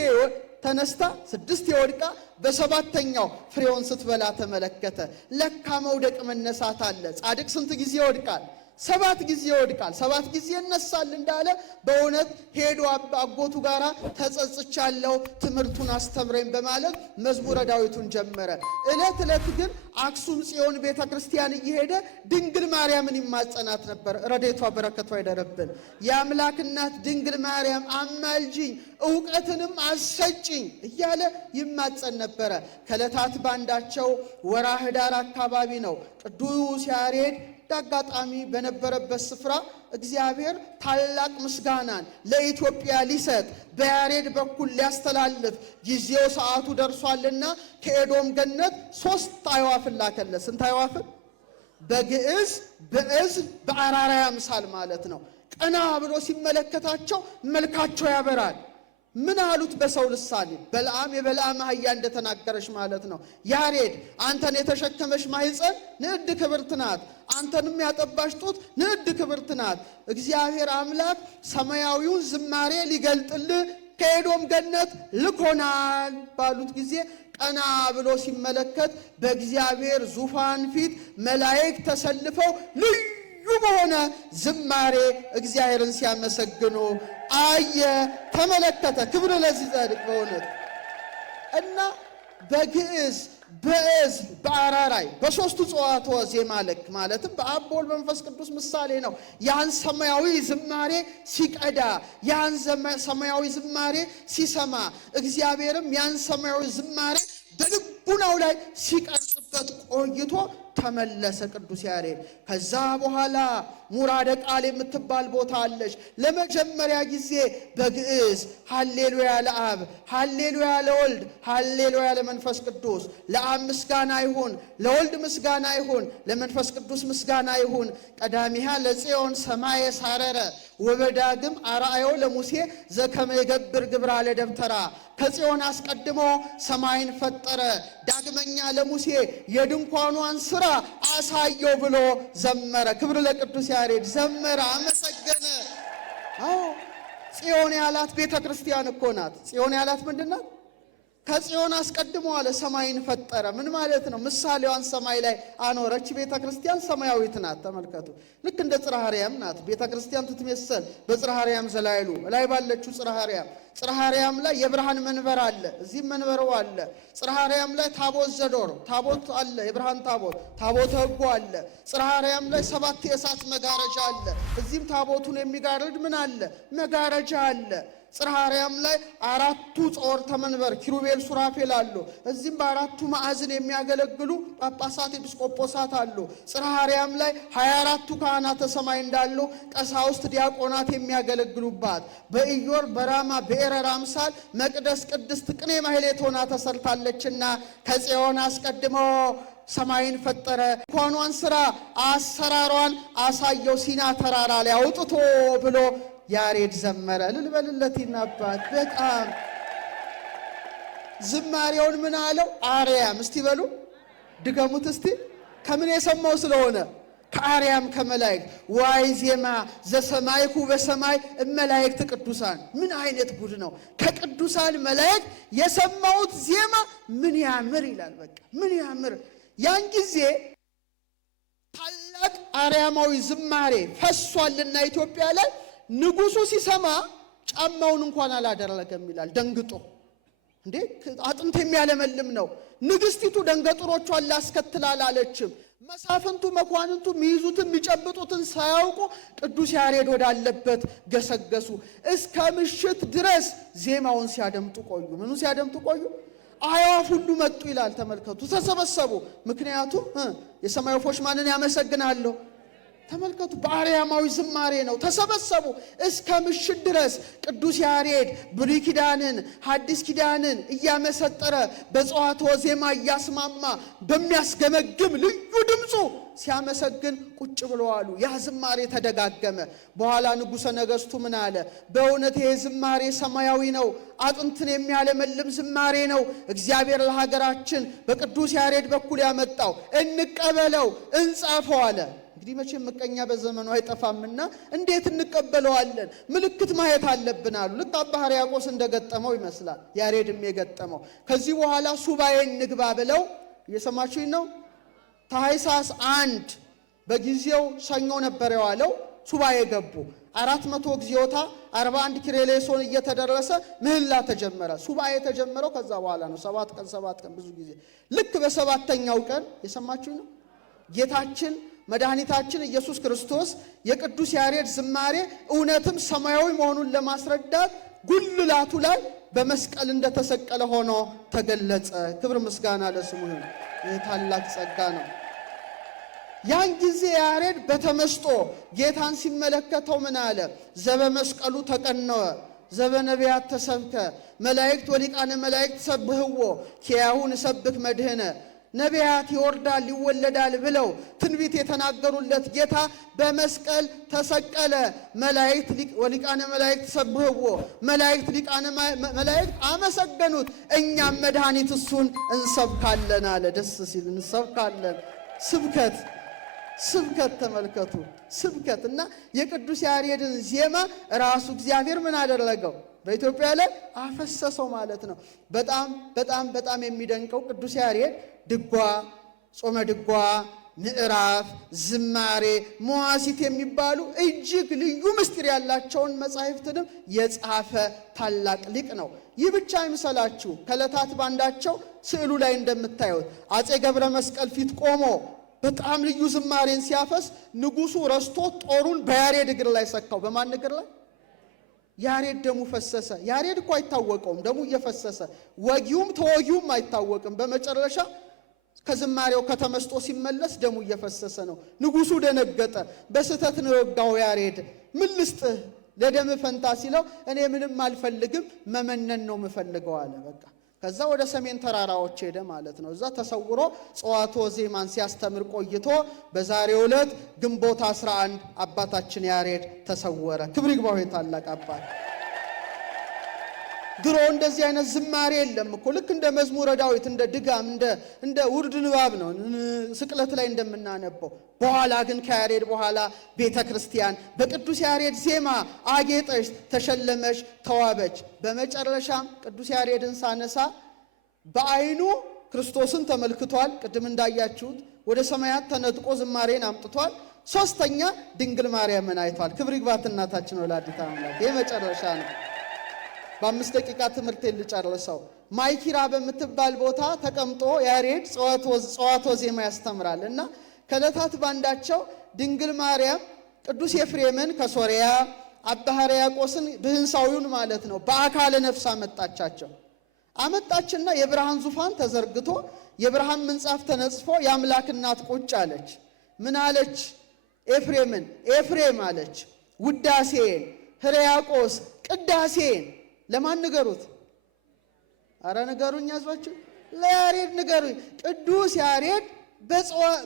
ተነስታ 6 ወድቃ በ7ኛው ፍሬውን ስትበላ ተመለከተ። ለካ መውደቅ መነሳት አለ። ጻድቅ ስንት ጊዜ ይወድቃል? 7 ጊዜ ይወድቃል፣ 7 ጊዜ ይነሳል እንዳለ በእውነት ሄዶ አጎቱ ጋር ተጸጽቻለሁ ትምህርቱን አስተምረኝ በማለት መዝሙረ ዳዊቱን ጀመረ። ዕለት ዕለት ግን አክሱም ጽዮን ቤተ ክርስቲያን እየሄደ ድንግል ማርያምን ይማጸናት ነበር። ረድኤቷ በረከቷ ይደረብን። የአምላክ እናት ድንግል ማርያም አማልጅኝ፣ ዕውቀትንም አሰጭኝ እያለ ይማጸን ነበረ። ከዕለታት ባንዳቸው ወርኃ ኅዳር አካባቢ ነው ቅዱስ ያሬድ አጋጣሚ በነበረበት ስፍራ እግዚአብሔር ታላቅ ምስጋናን ለኢትዮጵያ ሊሰጥ በያሬድ በኩል ሊያስተላልፍ ጊዜው ሰዓቱ ደርሷልና ከኤዶም ገነት 3 አዕዋፍን ላከለት። ስንት አዕዋፍን? በግዕዝ በዕዝል በአራራይ አምሳል ማለት ነው። ቀና ብሎ ሲመለከታቸው መልካቸው ያበራል። ምን አሉት? በሰው ልሳኔ በለዓም የበለዓም አህያ እንደተናገረች ማለት ነው። ያሬድ አንተን የተሸከመች ማኅፀን ንዕድ ክብርት ናት፣ አንተንም ያጠባሽ ጡት ንዕድ ክብርት ናት። እግዚአብሔር አምላክ ሰማያዊውን ዝማሬ ሊገልጥልህ ከኤዶም ገነት ልኮናል ባሉት ጊዜ ቀና ብሎ ሲመለከት በእግዚአብሔር ዙፋን ፊት መላእክት ተሰልፈው ልዩ በሆነ ዝማሬ እግዚአብሔርን ሲያመሰግኑ አየ፣ ተመለከተ። ክብር ለዚህ ጻድቅ በእውነት እና በግዕዝ በዕዝል በአራራይ በሦስቱ ጽዋትወ ዜማ ልክ ማለትም በአብ በወልድ በመንፈስ ቅዱስ ምሳሌ ነው። ያን ሰማያዊ ዝማሬ ሲቀዳ ያን ሰማያዊ ዝማሬ ሲሰማ እግዚአብሔርም ያን ሰማያዊ ዝማሬ በልቡናው ላይ ሲቀርጽበት ቆይቶ ተመለሰ ቅዱስ ያሬድ። ከዛ በኋላ ሙራደ ቃል የምትባል ቦታ አለች። ለመጀመሪያ ጊዜ በግዕዝ ሃሌሉያ ለአብ፣ ሃሌሉያ ለወልድ፣ ሃሌሉያ ለመንፈስ ቅዱስ፣ ለአብ ምስጋና ይሁን፣ ለወልድ ምስጋና ይሁን፣ ለመንፈስ ቅዱስ ምስጋና ይሁን። ቀዳሚሃ ለጽዮን ሰማየ ሳረረ ወበዳግም አርአዮ ለሙሴ ዘከመ ይገብር ግብራ ለደብተራ። ከጽዮን አስቀድሞ ሰማይን ፈጠረ፣ ዳግመኛ ለሙሴ የድንኳኗን ሥራ አሳየው ብሎ ዘመረ። ክብር ለቅዱስ ያሬድ። ዘመረ፣ አመሰገነ። አዎ ጽዮን ያላት ቤተ ክርስቲያን እኮ ናት። ጽዮን ያላት ምንድን ናት? ከጽዮን አስቀድሞ አለ ሰማይን ፈጠረ። ምን ማለት ነው? ምሳሌዋን ሰማይ ላይ አኖረች። ቤተ ክርስቲያን ሰማያዊት ናት። ተመልከቱ። ልክ እንደ ጽርሐ አርያም ናት ቤተ ክርስቲያን ትትመሰል በጽርሐ አርያም ዘላይሉ ላይ ባለችው ጽርሐ አርያም። ጽርሐ አርያም ላይ የብርሃን መንበር አለ፣ እዚህም መንበሩ አለ። ጽርሐ አርያም ላይ ታቦት ዘዶር ታቦት አለ፣ የብርሃን ታቦት ታቦተ ሕጉ አለ። ጽርሐ አርያም ላይ 7 የእሳት መጋረጃ አለ፣ እዚህም ታቦቱን የሚጋርድ ምን አለ? መጋረጃ አለ። ጽርሐ አርያም ላይ 4ቱ ጾርተ መንበር ኪሩቤል ሱራፌል አሉ፣ እዚህም በ4ቱ ማዕዝን የሚያገለግሉ ጳጳሳት ኤጲስቆጶሳት አሉ። ጽርሐ አርያም ላይ 24ቱ ካህናተ ሰማይ እንዳሉ ቀሳውስት ዲያቆናት የሚያገለግሉባት በኢዮር በራማ በኤረር አምሳል መቅደስ ቅድስት ቅኔ ማህሌት ሆና ተሰርታለችና ከጽዮን አስቀድሞ ሰማይን ፈጠረ። እንኳኗን ስራ አሰራሯን አሳየው ሲና ተራራ ላይ አውጥቶ ብሎ ያሬድ ዘመረ። ልልበልለት ይናባት በጣም ዝማሬውን ምን አለው? አርያም እስቲ በሉ ድገሙት እስቲ። ከምን የሰማው ስለሆነ ከአርያም ከመላእክት ዋይ ዜማ ዘሰማይኩ በሰማይ እመላእክት ቅዱሳን። ምን አይነት ጉድ ነው! ከቅዱሳን መላእክት የሰማሁት ዜማ ምን ያምር ይላል። በቃ ምን ያምር! ያን ጊዜ ታላቅ አርያማዊ ዝማሬ ፈሷልና ኢትዮጵያ ላይ ንጉሱ ሲሰማ ጫማውን እንኳን አላደረገም ይላል ደንግጦ። እንዴ አጥንት የሚያለመልም ነው። ንግስቲቱ ደንገጥሮቿን ላስከትል አላለችም። መሳፍንቱ መኳንንቱ የሚይዙትን የሚጨብጡትን ሳያውቁ ቅዱስ ያሬድ ወዳለበት ገሰገሱ። እስከ ምሽት ድረስ ዜማውን ሲያደምጡ ቆዩ። ምኑ ሲያደምጡ ቆዩ? አዕዋፍ ሁሉ መጡ ይላል። ተመልከቱ፣ ተሰበሰቡ። ምክንያቱም የሰማይ ወፎች ማንን ያመሰግናሉ? ተመልከቱ፣ በአርያማዊ ዝማሬ ነው። ተሰበሰቡ እስከ ምሽት ድረስ ቅዱስ ያሬድ ብሉይ ኪዳንን ሐዲስ ኪዳንን እያመሰጠረ በጸዋትወ ዜማ እያስማማ በሚያስገመግም ልዩ ድምፁ ሲያመሰግን ቁጭ ብለዋሉ። ያ ዝማሬ ተደጋገመ። በኋላ ንጉሠ ነገሥቱ ምን አለ? በእውነት ይሄ ዝማሬ ሰማያዊ ነው፣ አጥንትን የሚያለመልም ዝማሬ ነው። እግዚአብሔር ለሀገራችን በቅዱስ ያሬድ በኩል ያመጣው እንቀበለው፣ እንጻፈው አለ። እንግዲህ መቼም ምቀኛ በዘመኑ አይጠፋምና እንዴት እንቀበለዋለን? ምልክት ማየት አለብን አሉ። ልክ አባ ሕርያቆስ እንደገጠመው ይመስላል ያሬድም የገጠመው። ከዚህ በኋላ ሱባኤ እንግባ ብለው እየሰማችሁኝ ነው። ታኅሳስ 1 በጊዜው ሰኞ ነበር የዋለው። ሱባኤ ገቡ። 400 እግዚኦታ 41 ኪርሌሶን እየተደረሰ ምህላ ተጀመረ። ሱባኤ የተጀመረው ከዛ በኋላ ነው። 7 ቀን ብዙ ጊዜ። ልክ በሰባተኛው ቀን የሰማችሁኝ ነው ጌታችን መድኃኒታችን ኢየሱስ ክርስቶስ የቅዱስ ያሬድ ዝማሬ እውነትም ሰማያዊ መሆኑን ለማስረዳት ጉልላቱ ላይ በመስቀል እንደተሰቀለ ሆኖ ተገለጸ። ክብር ምስጋና ለስሙ ይሁን። ይህ ታላቅ ጸጋ ነው። ያን ጊዜ ያሬድ በተመስጦ ጌታን ሲመለከተው ምን አለ? ዘበመስቀሉ ተቀነወ ዘበነቢያት ተሰብከ መላእክት ወሊቃነ መላእክት ሰብህዎ ኪያሁን ሰብክ መድህነ። ነቢያት ይወርዳል ይወለዳል ብለው ትንቢት የተናገሩለት ጌታ በመስቀል ተሰቀለ። መላእክት ወሊቃነ መላእክት ሰብህዎ መላእክት ሊቃነ መላእክት አመሰገኑት። እኛም መድኃኒት እሱን እንሰብካለን አለ። ደስ ሲል እንሰብካለን። ስብከት ተመልከቱ፣ ስብከት እና የቅዱስ ያሬድን ዜማ ራሱ እግዚአብሔር ምን አደረገው? በኢትዮጵያ ላይ አፈሰሰው ማለት ነው። በጣም የሚደንቀው ቅዱስ ያሬድ ድጓ፣ ጾመ ድጓ፣ ምዕራፍ፣ ዝማሬ፣ መዋሲት የሚባሉ እጅግ ልዩ ምስጢር ያላቸውን መጻሕፍትንም የጻፈ ታላቅ ሊቅ ነው። ይህ ብቻ አይምሰላችሁ። ከዕለታት ባንዳቸው ስዕሉ ላይ እንደምታዩት አፄ ገብረ መስቀል ፊት ቆሞ በጣም ልዩ ዝማሬን ሲያፈስ ንጉሡ ረስቶ ጦሩን በያሬድ እግር ላይ ሰካው። በማን እግር ላይ? ያሬድ ደሙ ፈሰሰ። ያሬድ እኮ አይታወቀውም፣ ደሙ እየፈሰሰ ወጊውም ተወጊውም አይታወቅም። በመጨረሻ ከዝማሬው ከተመስጦ ሲመለስ ደሙ እየፈሰሰ ነው። ንጉሡ ደነገጠ። በስህተት ነው የወጋው ያሬድ። ምን ልስጥህ ለደም ፈንታ ሲለው እኔ ምንም አልፈልግም መመነን ነው የምፈልገው አለ። በቃ ከዛ ወደ ሰሜን ተራራዎች ሄደ ማለት ነው። እዛ ተሰውሮ ጸዋትወ ዜማን ሲያስተምር ቆይቶ በዛሬው ዕለት ግንቦት 11 አባታችን ያሬድ ተሰወረ። ክብር ይግባው ታላቅ አባት። ድሮ እንደዚህ አይነት ዝማሬ የለም እኮ። ልክ እንደ መዝሙረ ዳዊት እንደ ድጋም እንደ ውርድ ንባብ ነው ስቅለት ላይ እንደምናነበው። በኋላ ግን ከያሬድ በኋላ ቤተ ክርስቲያን በቅዱስ ያሬድ ዜማ አጌጠች፣ ተሸለመች፣ ተዋበች። በመጨረሻም ቅዱስ ያሬድን ሳነሳ በዓይኑ ክርስቶስን ተመልክቷል። ቅድም እንዳያችሁት ወደ ሰማያት ተነጥቆ ዝማሬን አምጥቷል። ሶስተኛ ድንግል ማርያምን አይቷል። ክብር ይግባት እናታችን ወላዲተ አምላክ። ይህ መጨረሻ ነው። በ5 ደቂቃ ትምህርቴን ልጨርሰው። ማይኪራ በምትባል ቦታ ተቀምጦ ያሬድ ጸዋትወ ዜማ ያስተምራል እና ከዕለታት ባንዳቸው ድንግል ማርያም ቅዱስ ኤፍሬምን ከሶርያ አባ ሕርያቆስን ብህንሳዊውን ማለት ነው በአካለ ነፍስ አመጣችና የብርሃን ዙፋን ተዘርግቶ የብርሃን ምንጻፍ ተነጽፎ የአምላክ እናት ቁጭ አለች። ምን አለች? ኤፍሬምን ኤፍሬም አለች ውዳሴን፣ ሕርያቆስ ቅዳሴን ለማን ንገሩት? አረ ንገሩኝ፣ ያዟችሁ ለያሬድ ንገሩኝ። ቅዱስ ያሬድ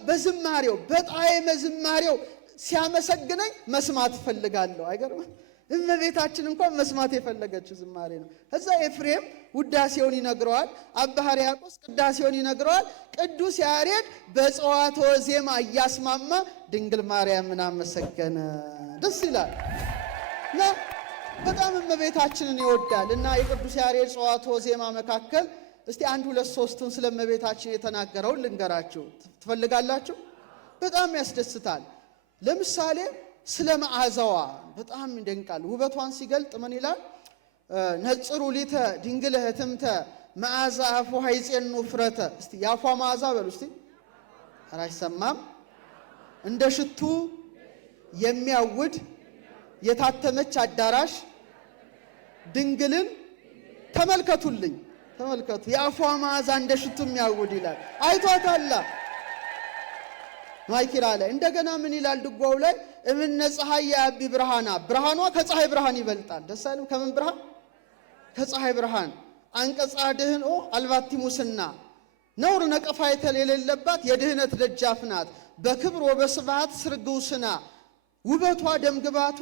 በዝማሬው በጣዕመ ዝማሬው ሲያመሰግነኝ መስማት እፈልጋለሁ። አይገርምም? እመቤታችን እንኳን መስማት የፈለገችው ዝማሬ ነው። ከዛ ኤፍሬም ውዳሴውን ይነግረዋል፣ አባ ሕርያቆስ ቅዳሴውን ይነግረዋል። ቅዱስ ያሬድ በጸዋትወ ዜማ እያስማማ ድንግል ማርያምን አመሰገነ። ደስ ይላል እና በጣም እመቤታችንን ይወዳል እና የቅዱስ ያሬድ ጸዋትወ ዜማ መካከል እስቲ 1 2 3ቱን ስለ እመቤታችን የተናገረውን ልንገራችሁ። ትፈልጋላችሁ? በጣም ያስደስታል። ለምሳሌ ስለ መዓዛዋ በጣም ይደንቃል። ውበቷን ሲገልጥ ምን ይላል? ነጽሩ ሊተ ድንግል ህትምተ መዓዛ አፉ ኃይጼኑ ፍረተ። እስቲ ያፏ መዓዛ በሉ እስቲ። ኧረ አይሰማም። እንደ ሽቱ የሚያውድ የታተመች አዳራሽ ድንግልን ተመልከቱልኝ። ተመልከቱ፣ የአፏ መዓዛ እንደ ሽቱ የሚያውድ ይላል። አይቷታላ ማይኪራ ላይ እንደገና ምን ይላል? ድጓው ላይ እምነ ፀሐይ ያቢ ብርሃና፣ ብርሃኗ ከፀሐይ ብርሃን ይበልጣል። ደስ አይልም? ከምን ብርሃን? ከፀሐይ ብርሃን። አንቀጻ ድህንኦ አልባቲ ሙስና፣ ነውር ነቀፋ የሌለባት የድህነት ደጃፍ ናት። በክብር ወበስብሐት ስርግውስና፣ ውበቷ ደምግባቷ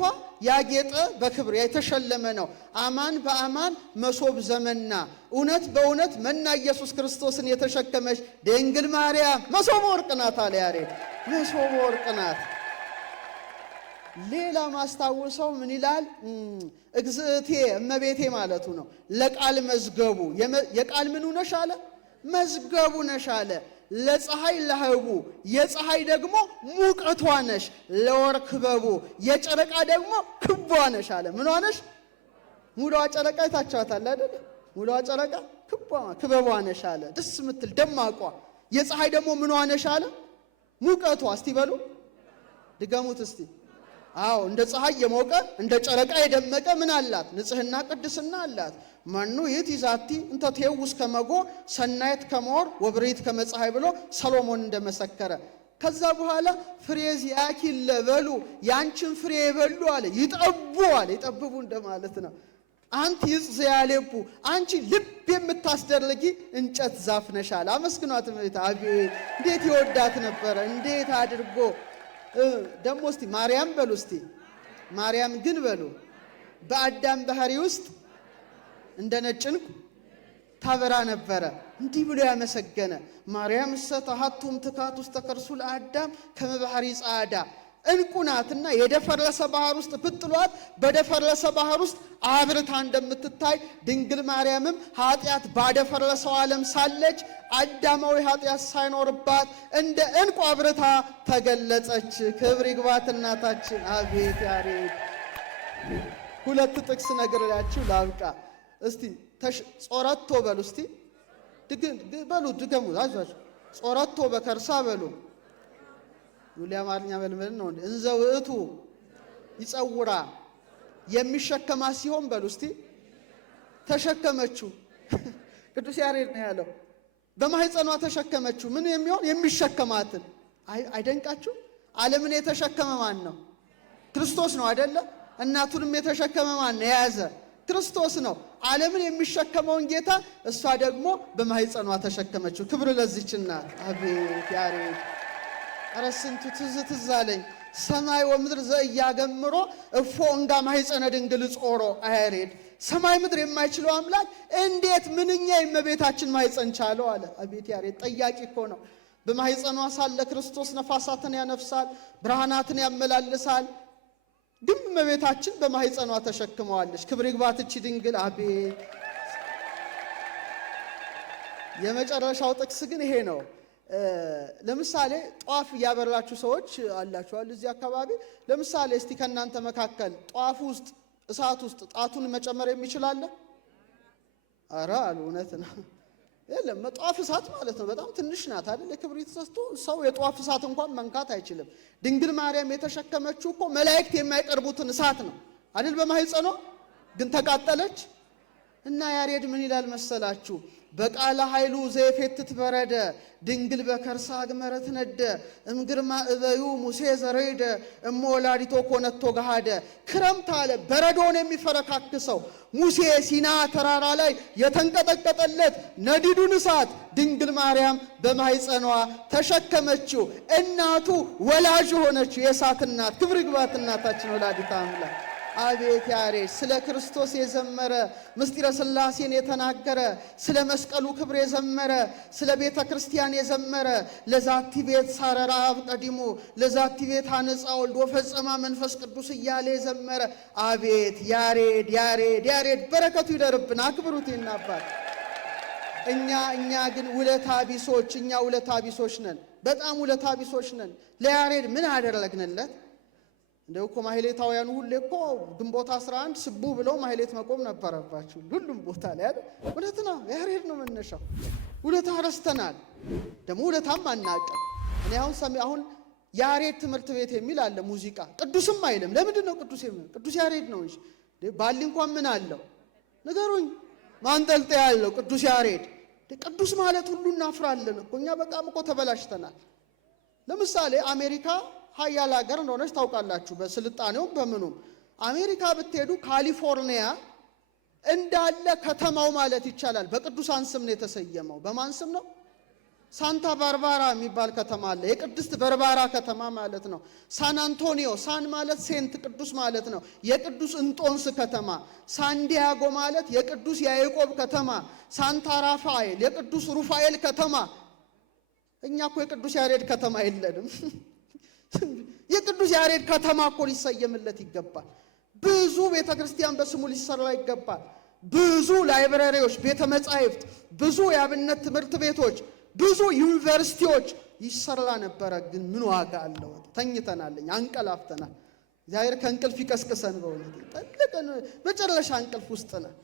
ያጌጠ በክብር የተሸለመ ነው። አማን በአማን መሶብ ዘመና፣ እውነት በእውነት መና ኢየሱስ ክርስቶስን የተሸከመች ድንግል ማርያም መሶበ ወርቅ ናት አለ ያሬድ። መሶበ ወርቅ ናት። ሌላ ማስታወሰው ምን ይላል? እግዝእቴ እመቤቴ ማለቱ ነው። ለቃል መዝገቡ፣ የቃል ምኑ ነሽ አለ? መዝገቡ ነሽ አለ። ለፀሐይ ለህቡ፣ የፀሐይ ደግሞ ሙቀቷ ነሽ። ለወር ክበቡ፣ የጨረቃ ደግሞ ክቧ ነሽ አለ። ምኗ ነሽ? ሙሉዋ ጨረቃ ይታቻታል አይደል? ሙሉዋ ጨረቃ ክበቧ ነሽ አለ። ደስ የምትል ደማቋ። የፀሐይ ደግሞ ምኗ ነሽ አለ? ሙቀቷ። እስቲ በሉ ድገሙት እስቲ። አዎ እንደ ፀሐይ የሞቀ እንደ ጨረቃ የደመቀ ምን አላት? ንጽህና ቅድስና አላት። መኑ ይእቲ ዛቲ እንተ ትሄውስ ከመጎ ሰናየት ከመወር ወብሬት ከመፀሐይ ብሎ ሰሎሞን እንደመሰከረ። ከዛ በኋላ ፍሬ ዚአኪ ለበሉ፣ ያንቺን ፍሬ የበሉ አለ ይጠቡ አለ። ይጠብቡ እንደማለት ነው። አንቲ ይጽ ዘያሌቡ፣ አንቺ ልብ የምታስደርጊ እንጨት ዛፍ ነሽ አለ። አመስግኗት እመቤት። አቤት እንዴት ይወዳት ነበረ! እንዴት አድርጎ ደግሞ እስቲ ማርያም በሉ እስቲ። ማርያም ግን በሉ በአዳም ባህሪ ውስጥ እንደ ነጭ ዕንቁ ታበራ ነበረ። እንዲህ ብሎ ያመሰገነ ማርያም እሰ ተሐቱም ትካት ውስጥ ተከርሱ ለአዳም ከመባህሪ ጻዳ፣ ዕንቁ ናትና የደፈረሰ ባህር ውስጥ ብጥሏት በደፈረሰ ባህር ውስጥ አብርታ እንደምትታይ ድንግል ማርያምም ኃጢአት ባደፈረሰው ዓለም ሳለች አዳማዊ ኃጢአት ሳይኖርባት እንደ ዕንቁ አብርታ ተገለጸች። ክብር ይግባት እናታችን። አቤት ያሬድ! 2 ጥቅስ ነግሬያችሁ ላብቃ። እስቲ ጾረቶ በሉ እስቲ በሉ ድገሙ። አዟችሁ ጾረቶ በከርሳ በሉ ዩሊ አማርኛ መልመል ነው። እንዘ ውእቱ ይጸውራ የሚሸከማ ሲሆን በሉ እስቲ ተሸከመችው። ቅዱስ ያሬድ ነው ያለው። በማህፀኗ ተሸከመችው። ምን የሚሆን የሚሸከማትን። አይደንቃችሁ? ዓለምን የተሸከመ ማን ነው? ክርስቶስ ነው አይደለ? እናቱንም የተሸከመ ማን ነው? የያዘ ክርስቶስ ነው። ዓለምን የሚሸከመውን ጌታ እሷ ደግሞ በማህፀኗ ተሸከመችው። ክብር ለዚህች እናት። አቤት ያሬድ! ኧረ ስንቱ ትዝ አለኝ። ሰማይ ወምድር ዘእያገምሮ እፎ እንጋ ማህፀነ ድንግል ጾሮ። ያሬድ ሰማይ ምድር የማይችለው አምላክ እንዴት ምንኛ የእመቤታችን ማህፀን ቻለው አለ። አቤት ያሬድ! ጠያቂ እኮ ነው። በማህፀኗ ሳለ ክርስቶስ ነፋሳትን ያነፍሳል፣ ብርሃናትን ያመላልሳል። ግን እመቤታችን በማህፀኗ ተሸክመዋለች። ክብር ይግባት እቺ ድንግል። አቤት የመጨረሻው ጥቅስ ግን ይሄ ነው። ለምሳሌ ጧፍ እያበራችሁ ሰዎች አላችኋል እዚህ አካባቢ። ለምሳሌ እስቲ ከእናንተ መካከል ጧፍ ውስጥ እሳት ውስጥ ጣቱን መጨመር የሚችል አለ? ኧረ አሉ። እውነት ነው። የለም ጧፍ እሳት ማለት ነው። በጣም ትንሽ ናት አይደል? የክብሪት ተሰስቶ ሰው የጧፍ እሳት እንኳን መንካት አይችልም። ድንግል ማርያም የተሸከመችው እኮ መላእክት የማይቀርቡትን እሳት ነው አይደል? በማህፀኗ ግን ተቃጠለች። እና ያሬድ ምን ይላል መሰላችሁ? በቃለ ኃይሉ ዘይፌትት በረደ ድንግል በከርሳ አግመረት ነደ እምግርማ እበዩ ሙሴ ዘረይደ እሞ ወላዲቶ ኮነቶ ገሃደ። ክረምት አለ በረዶን የሚፈረካክሰው ሙሴ ሲና ተራራ ላይ የተንቀጠቀጠለት ነዲዱን እሳት ድንግል ማርያም በማህፀኗ ተሸከመችው። እናቱ ወላጅ ሆነችው። የእሳት እናት ክብር ይግባት እናታችን ወላዲተ አምላክ። አቤት ያሬድ ስለ ክርስቶስ የዘመረ ምስጢረ ሥላሴን የተናገረ ስለ መስቀሉ ክብር የዘመረ ስለ ቤተ ክርስቲያን የዘመረ ለዛቲ ቤት ሳረራ አብ ቀዲሙ ለዛቲ ቤት ሐነጻ ወልድ ወፈጸማ መንፈስ ቅዱስ እያለ የዘመረ አቤት ያሬድ ያሬድ ያሬድ በረከቱ ይደርብን። አክብሩት ይናባል። እኛ ግን ውለታ ቢሶች ውለታ ቢሶች ነን። በጣም ውለታ ቢሶች ነን። ለያሬድ ምን አደረግንለት? እንደው እኮ ማህሌታውያኑ ሁሌ እኮ ግንቦት 11 ስቡ ብለው ማህሌት መቆም ነበረባቸው ሁሉም ቦታ ላይ አይደል? እውነት ነው። ያሬድ ነው መነሻው። ውለታ ረስተናል። ደግሞ ውለታም አናውቅም። እኔ አሁን ያሬድ ትምህርት ቤት የሚል አለ ሙዚቃ ቅዱስም አይልም። ለምንድን ነው ቅዱስ የሚል? ቅዱስ ያሬድ ነው እንጂ ባሊ እንኳን ምን አለው ንገሩኝ። ማንጠልጠያ ያለው ቅዱስ ያሬድ። ቅዱስ ማለት ሁሉ እናፍራለን እኮ እኛ በጣም እኮ ተበላሽተናል። ለምሳሌ አሜሪካ ሀያል ሀገር እንደሆነች ታውቃላችሁ። በስልጣኔውም በምኑም አሜሪካ ብትሄዱ ካሊፎርኒያ እንዳለ ከተማው ማለት ይቻላል በቅዱሳን ስም ነው የተሰየመው። በማን ስም ነው? ሳንታ ባርባራ የሚባል ከተማ አለ። የቅድስት በርባራ ከተማ ማለት ነው። ሳን አንቶኒዮ፣ ሳን ማለት ሴንት ቅዱስ ማለት ነው። የቅዱስ እንጦንስ ከተማ። ሳንዲያጎ ማለት የቅዱስ ያዕቆብ ከተማ። ሳንታ ራፋኤል የቅዱስ ሩፋኤል ከተማ። እኛ እኮ የቅዱስ ያሬድ ከተማ የለንም። የቅዱስ ያሬድ ከተማ እኮ ሊሰየምለት ይገባል። ብዙ ቤተ ክርስቲያን በስሙ ሊሰራ ይገባል። ብዙ ላይብረሪዎች፣ ቤተ መጻሕፍት፣ ብዙ የአብነት ትምህርት ቤቶች፣ ብዙ ዩኒቨርሲቲዎች ይሰራ ነበረ። ግን ምን ዋጋ አለው? ተኝተናለኝ፣ አንቀላፍተናል። እግዚአብሔር ከእንቅልፍ ይቀስቅሰን። በእውነት ጠልቀን መጨረሻ እንቅልፍ ውስጥ ነን።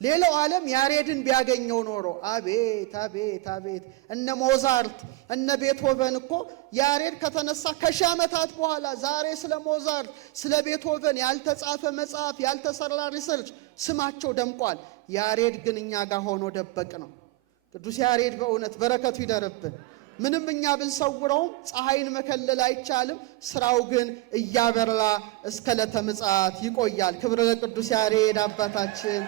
ሌላው ዓለም ያሬድን ቢያገኘው ኖሮ አቤት አቤት አቤት! እነ ሞዛርት እነ ቤትሆቨን እኮ ያሬድ ከተነሳ ከሺህ ዓመታት በኋላ ዛሬ ስለ ሞዛርት ስለ ቤትሆቨን ያልተጻፈ መጽሐፍ ያልተሰራ ሪሰርች ስማቸው ደምቋል። ያሬድ ግን እኛ ጋር ሆኖ ደበቅ ነው። ቅዱስ ያሬድ በእውነት በረከቱ ይደርብን። ምንም እኛ ብንሰውረውም ፀሐይን መከለል አይቻልም። ስራው ግን እያበራ እስከ ዕለተ ምጽአት ይቆያል። ክብር ለቅዱስ ያሬድ አባታችን።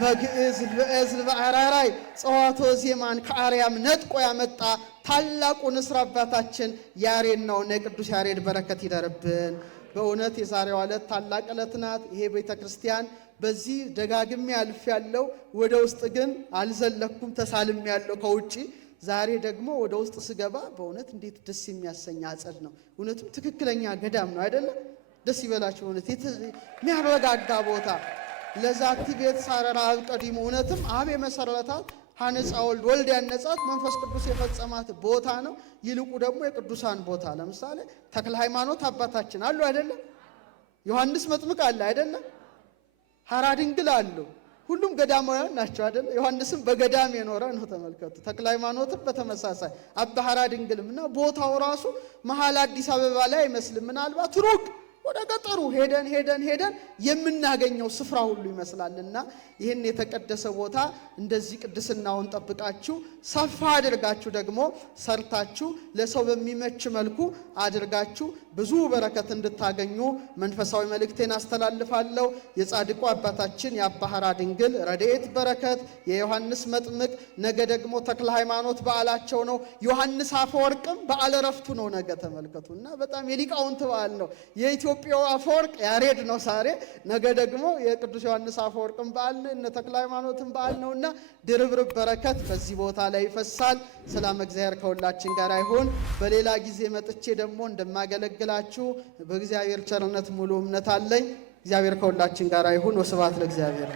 በግዕዝ በእዝል በአራራይ ጸዋቶ ዜማን ከአርያም ነጥቆ ያመጣ ታላቁ ንስር አባታችን ያሬድ ነው። እና የቅዱስ ያሬድ በረከት ይደርብን። በእውነት የዛሬዋ ዕለት ታላቅ ዕለት ናት። ይሄ ቤተ ክርስቲያን በዚህ ደጋግሜ አልፍ ያለው ወደ ውስጥ ግን አልዘለኩም፣ ተሳልም ያለው ከውጪ። ዛሬ ደግሞ ወደ ውስጥ ስገባ በእውነት እንዴት ደስ የሚያሰኝ አጸድ ነው። እውነትም ትክክለኛ ገዳም ነው አይደለም? ደስ ይበላችሁ። እውነት የሚያረጋጋ ቦታ ለዛቲ ቤት ሳረራ አብ ቀዲሙ። እውነትም አብ የመሰረታት ሐነጻ ወልድ ወልድ ያነጻት መንፈስ ቅዱስ የፈጸማት ቦታ ነው። ይልቁ ደግሞ የቅዱሳን ቦታ ለምሳሌ ተክለ ሃይማኖት አባታችን አሉ አይደለም? ዮሐንስ መጥምቅ አለ አይደለም? ሐራ ድንግል አሉ። ሁሉም ገዳማውያን ናቸው አይደለም? ዮሐንስም በገዳም የኖረ ነው ተመልከቱ። ተክለ ሃይማኖትም በተመሳሳይ አባ ሐራ ድንግልም እና ቦታው ራሱ መሀል አዲስ አበባ ላይ አይመስልም። ምናልባት ሩቅ ወደ ገጠሩ ሄደን የምናገኘው ስፍራ ሁሉ ይመስላልና ይህን የተቀደሰ ቦታ እንደዚህ ቅድስናውን ጠብቃችሁ ሰፋ አድርጋችሁ ደግሞ ሰርታችሁ ለሰው በሚመች መልኩ አድርጋችሁ ብዙ በረከት እንድታገኙ መንፈሳዊ መልእክቴን አስተላልፋለሁ። የጻድቁ አባታችን የአባ ሐራ ድንግል ረድኤት በረከት፣ የዮሐንስ መጥምቅ ነገ ደግሞ ተክለ ሃይማኖት በዓላቸው ነው። ዮሐንስ አፈወርቅም በዓለ ዕረፍቱ ነው ነገ ተመልከቱ። እና በጣም የሊቃውንት በዓል ነው። የኢትዮጵያው አፈወርቅ ያሬድ ነው ዛሬ። ነገ ደግሞ የቅዱስ ዮሐንስ አፈወርቅም በዓል ነው፣ እነ ተክለ ሃይማኖትም በዓል ነውና ድርብርብ በረከት በዚህ ቦታ ላይ ይፈሳል። ሰላም እግዚአብሔር ከሁላችን ጋር ይሁን። በሌላ ጊዜ መጥቼ ደግሞ እንደማገለግላችሁ በእግዚአብሔር ቸርነት ሙሉ እምነት አለኝ። እግዚአብሔር ከሁላችን ጋር ይሁን። ወስብሐት ለእግዚአብሔር።